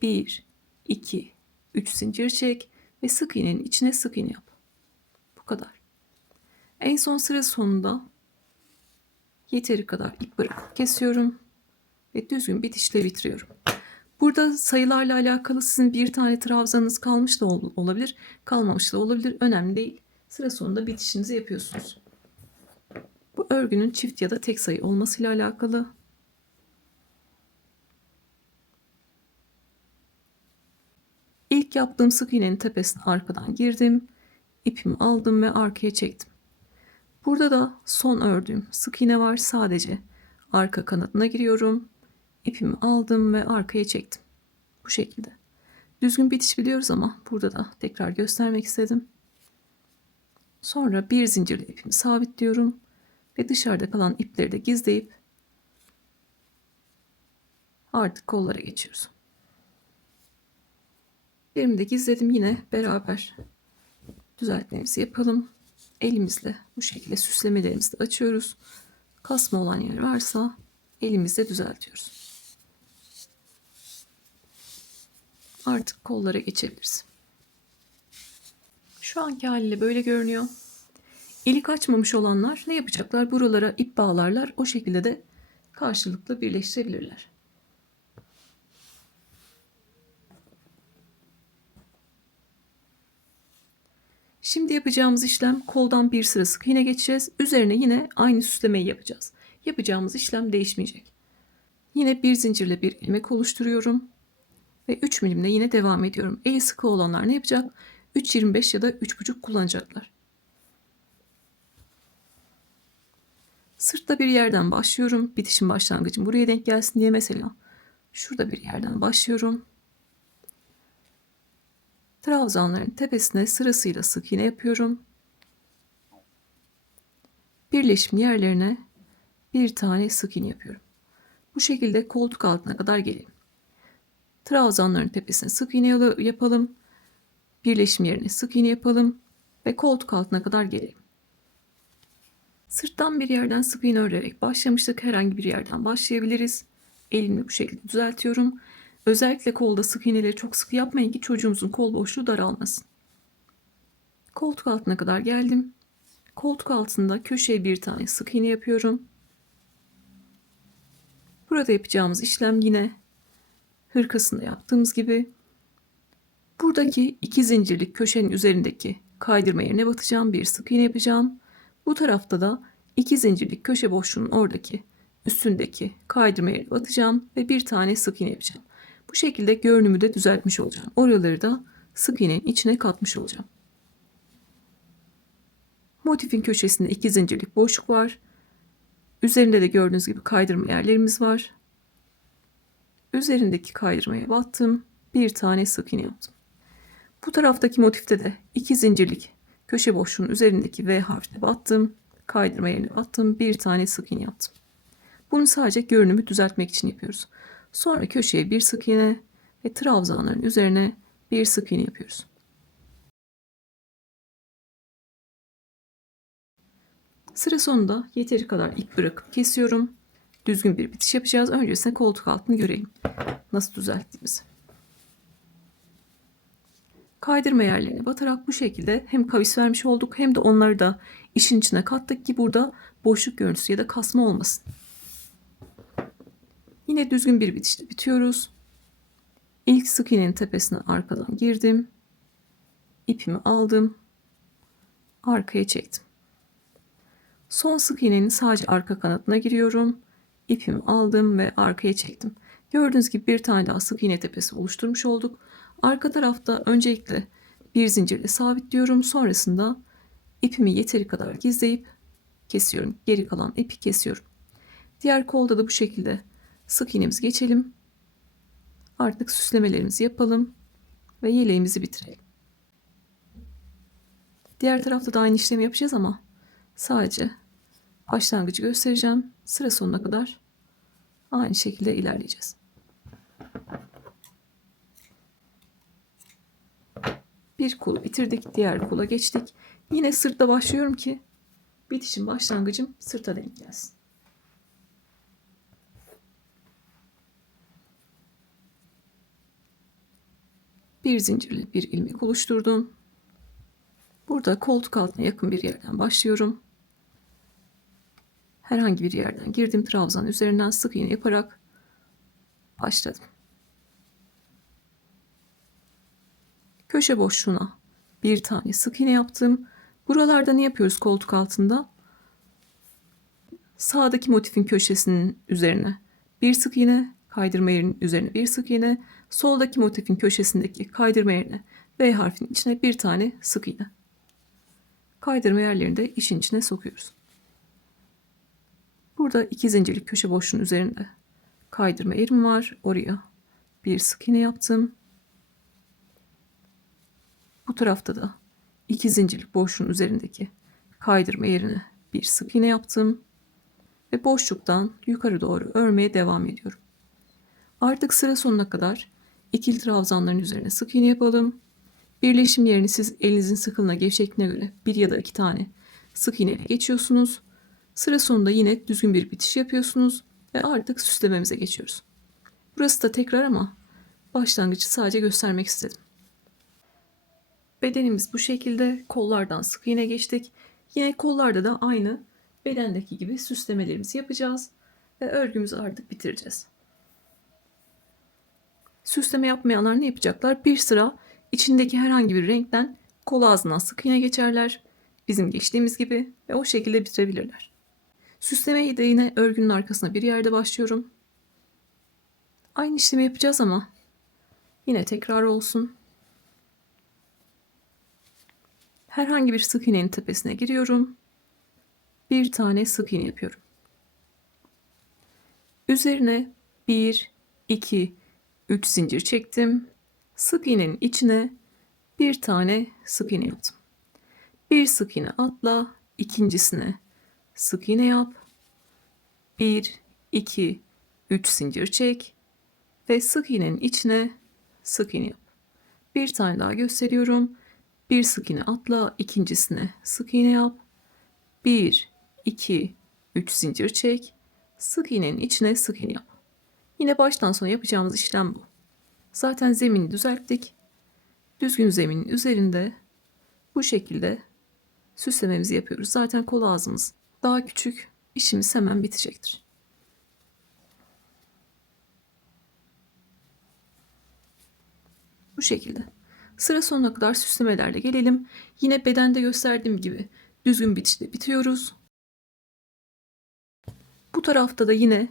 1, 2, 3 zincir çek ve sık iğnenin içine sık iğne yap. Bu kadar. En son sıra sonunda yeteri kadar ip bırakıp kesiyorum ve düzgün bitişle bitiriyorum. Burada sayılarla alakalı sizin bir tane trabzanınız kalmış da olabilir, kalmamış da olabilir. Önemli değil. Sıra sonunda bitişinizi yapıyorsunuz. Bu örgünün çift ya da tek sayı olmasıyla alakalı. İlk yaptığım sık iğnenin tepesine arkadan girdim. İpimi aldım ve arkaya çektim. Burada da son ördüğüm sık iğne var. Sadece arka kanadına giriyorum. İpimi aldım ve arkaya çektim. Bu şekilde. Düzgün bitiş biliyoruz ama burada da tekrar göstermek istedim. Sonra bir zincirle ipimi sabitliyorum ve dışarıda kalan ipleri de gizleyip artık kollara geçiyoruz. Birimi de gizledim, yine beraber düzeltmemizi yapalım. Elimizle bu şekilde süslemelerimizi de açıyoruz. Kasma olan yer varsa elimizle düzeltiyoruz. Artık kollara geçebiliriz. Şu anki haliyle böyle görünüyor. İlik açmamış olanlar ne yapacaklar? Buralara ip bağlarlar. O şekilde de karşılıklı birleştirebilirler. Şimdi yapacağımız işlem, koldan bir sıra sık iğne geçeceğiz. Üzerine yine aynı süslemeyi yapacağız. Yapacağımız işlem değişmeyecek. Yine bir zincirle bir ilmek oluşturuyorum. Ve 3 milimle yine devam ediyorum. Eli sıkı olanlar ne yapacak? 3,25 ya da 3,5 kullanacaklar. Sırtta bir yerden başlıyorum. Bitişin başlangıcım buraya denk gelsin diye mesela şurada bir yerden başlıyorum. Trabzanların tepesine sırasıyla sık iğne yapıyorum. Birleşim yerlerine bir tane sık iğne yapıyorum. Bu şekilde koltuk altına kadar gelelim. Trabzanların tepesine sık iğne yapalım. Birleşim yerine sık iğne yapalım ve koltuk altına kadar gelelim. Sırttan bir yerden sık iğne örerek başlamıştık. Herhangi bir yerden başlayabiliriz. Elimle bu şekilde düzeltiyorum. Özellikle kolda sık iğneleri çok sık yapmayın ki çocuğumuzun kol boşluğu daralmasın. Koltuk altına kadar geldim. Koltuk altında köşeye bir tane sık iğne yapıyorum. Burada yapacağımız işlem yine hırkasında yaptığımız gibi. Buradaki iki zincirlik köşenin üzerindeki kaydırma yerine batacağım. Bir sık iğne yapacağım. Bu tarafta da iki zincirlik köşe boşluğunun oradaki üstündeki kaydırma yerine batacağım ve bir tane sık iğne yapacağım. Bu şekilde görünümü de düzeltmiş olacağım. Oraları da sık iğnenin içine katmış olacağım. Motifin köşesinde iki zincirlik boşluk var. Üzerinde de gördüğünüz gibi kaydırma yerlerimiz var. Üzerindeki kaydırmaya battım. Bir tane sık iğne yaptım. Bu taraftaki motifte de iki zincirlik köşe boşluğunun üzerindeki V harfine battım. Kaydırma yerine battım. Bir tane sık iğne yaptım. Bunu sadece görünümü düzeltmek için yapıyoruz. Sonra köşeye bir sık iğne ve trabzanların üzerine bir sık iğne yapıyoruz. Sıra sonunda yeteri kadar ip bırakıp kesiyorum. Düzgün bir bitiş yapacağız. Öncesinde koltuk altını görelim. Nasıl düzelttiğimizi. Kaydırma yerlerine batarak bu şekilde hem kavis vermiş olduk hem de onları da işin içine kattık ki burada boşluk görüntüsü ya da kasma olmasın. Yine düzgün bir bitişle bitiyoruz. İlk sık iğnenin tepesine arkadan girdim. İpimi aldım. Arkaya çektim. Son sık iğnenin sadece arka kanadına giriyorum. İpimi aldım ve arkaya çektim. Gördüğünüz gibi bir tane daha sık iğne tepesi oluşturmuş olduk. Arka tarafta öncelikle bir zincirle sabitliyorum. Sonrasında ipimi yeteri kadar gizleyip kesiyorum. Geri kalan ipi kesiyorum. Diğer kolda da bu şekilde sık iğnemizi geçelim. Artık süslemelerimizi yapalım ve yeleğimizi bitirelim. Diğer tarafta da aynı işlemi yapacağız ama sadece başlangıcı göstereceğim. Sıra sonuna kadar aynı şekilde ilerleyeceğiz. Bir kolu bitirdik, diğer kola geçtik. Yine sırtta başlıyorum ki bitişin başlangıcım sırta denk gelsin. Bir zincirli bir ilmek oluşturdum. Burada koltuk altına yakın bir yerden başlıyorum. Herhangi bir yerden girdim, trabzanın üzerinden sık iğne yaparak başladım. Köşe boşluğuna bir tane sık iğne yaptım. Buralarda ne yapıyoruz koltuk altında? Sağdaki motifin köşesinin üzerine bir sık iğne, kaydırma yerinin üzerine bir sık iğne, soldaki motifin köşesindeki kaydırma yerine V harfinin içine bir tane sık iğne. Kaydırma yerlerini de işin içine sokuyoruz. Burada 2 zincirlik köşe boşluğunun üzerinde kaydırma yerim var. Oraya bir sık iğne yaptım. Bu tarafta da 2 zincirlik boşluğun üzerindeki kaydırma yerine bir sık iğne yaptım. Ve boşluktan yukarı doğru örmeye devam ediyorum. Artık sıra sonuna kadar ikili trabzanların üzerine sık iğne yapalım. Birleşim yerini siz elinizin sıkılığına, gevşekliğine göre bir ya da iki tane sık iğne ile geçiyorsunuz. Sıra sonunda yine düzgün bir bitiş yapıyorsunuz ve artık süslememize geçiyoruz. Burası da tekrar ama başlangıcı sadece göstermek istedim. Bedenimiz bu şekilde, kollardan sık iğne geçtik. Yine kollarda da aynı bedendeki gibi süslemelerimizi yapacağız ve örgümüzü artık bitireceğiz. Süsleme yapmayanlar ne yapacaklar? Bir sıra içindeki herhangi bir renkten kol ağzından sık iğne geçerler. Bizim geçtiğimiz gibi ve o şekilde bitirebilirler. Süslemeyi de yine örgünün arkasına bir yerde başlıyorum. Aynı işlemi yapacağız ama yine tekrar olsun. Herhangi bir sık iğnenin tepesine giriyorum. Bir tane sık iğne yapıyorum. Üzerine 1, 2, 3 zincir çektim. Sık iğnenin içine bir tane sık iğne yaptım. Bir sık iğne atla, ikincisine sık iğne yap. 1, 2, 3 zincir çek ve sık iğnenin içine sık iğne yap. Bir tane daha gösteriyorum. Bir sık iğne atla, ikincisine sık iğne yap. 1, 2, 3 zincir çek. Sık iğnenin içine sık iğne yap. Yine baştan sona yapacağımız işlem bu. Zaten zemini düzelttik. Düzgün zeminin üzerinde bu şekilde süslememizi yapıyoruz. Zaten kol ağzımız daha küçük. İşimiz hemen bitecektir. Bu şekilde. Sıra sonuna kadar süslemelerle gelelim. Yine bedende gösterdiğim gibi düzgün bitişte bitiyoruz. Bu tarafta da yine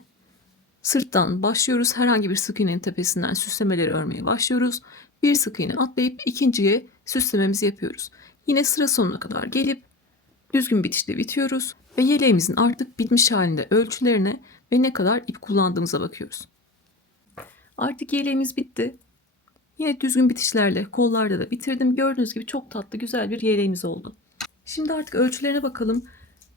sırttan başlıyoruz. Herhangi bir sık iğnenin tepesinden süslemeleri örmeye başlıyoruz. Bir sık iğne atlayıp ikinciye süslememizi yapıyoruz. Yine sıra sonuna kadar gelip düzgün bitişte bitiyoruz ve yeleğimizin artık bitmiş halinde ölçülerine ve ne kadar ip kullandığımıza bakıyoruz. Artık yeleğimiz bitti. Yine düzgün bitişlerle kollarda da bitirdim. Gördüğünüz gibi çok tatlı, güzel bir yeleğimiz oldu. Şimdi artık ölçülerine bakalım.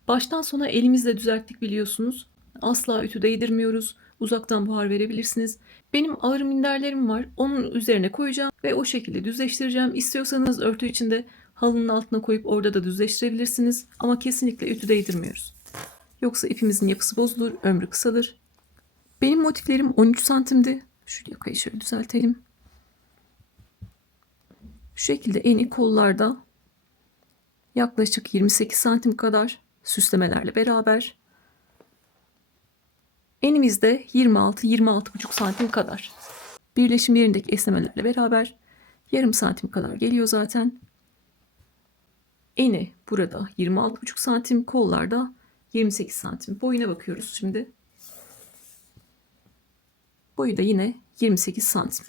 Baştan sona elimizle düzelttik biliyorsunuz. Asla ütü değdirmiyoruz. Uzaktan buhar verebilirsiniz. Benim ağır minderlerim var. Onun üzerine koyacağım ve o şekilde düzleştireceğim. İstiyorsanız örtü içinde halının altına koyup orada da düzleştirebilirsiniz. Ama kesinlikle ütü değdirmiyoruz. Yoksa ipimizin yapısı bozulur, ömrü kısalır. Benim motiflerim 13 santimdi. Şu yakayı şöyle düzeltelim. Şu şekilde eni kollarda yaklaşık 28 santim kadar süslemelerle beraber. Enimizde 26-26,5 santim kadar. Birleşim yerindeki esnemelerle beraber yarım santim kadar geliyor zaten. Eni burada 26,5 santim, kollarda 28 santim. Boyuna bakıyoruz şimdi. Boyu da yine 28 santim.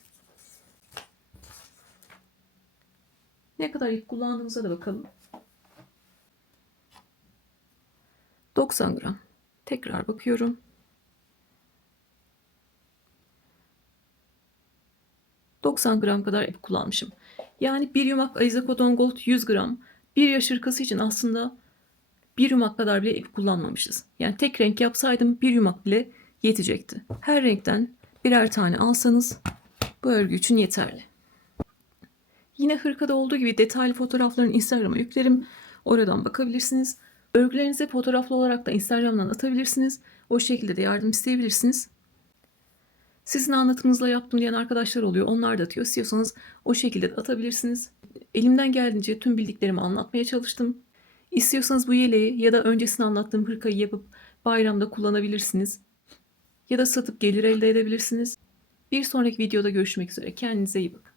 Ne kadar ip kullandığımıza da bakalım. 90 gram. Tekrar bakıyorum. 90 gram kadar ip kullanmışım. Yani bir yumak Alize Cotton Gold 100 gram. Bir yaş hırkası için aslında bir yumak kadar bile ip kullanmamışız. Yani tek renk yapsaydım bir yumak bile yetecekti. Her renkten birer tane alsanız bu örgü için yeterli. Yine hırkada olduğu gibi detaylı fotoğraflarını Instagram'a yüklerim. Oradan bakabilirsiniz. Örgülerinize fotoğraflı olarak da Instagram'dan atabilirsiniz. O şekilde de yardım isteyebilirsiniz. Sizin anlatımınızla yaptım diyen arkadaşlar oluyor. Onlar da atıyor. İstiyorsanız o şekilde de atabilirsiniz. Elimden geldiğince tüm bildiklerimi anlatmaya çalıştım. İstiyorsanız bu yeleği ya da öncesini anlattığım hırkayı yapıp Bayramda kullanabilirsiniz. Ya da satıp gelir elde edebilirsiniz. Bir sonraki videoda görüşmek üzere. Kendinize iyi bakın.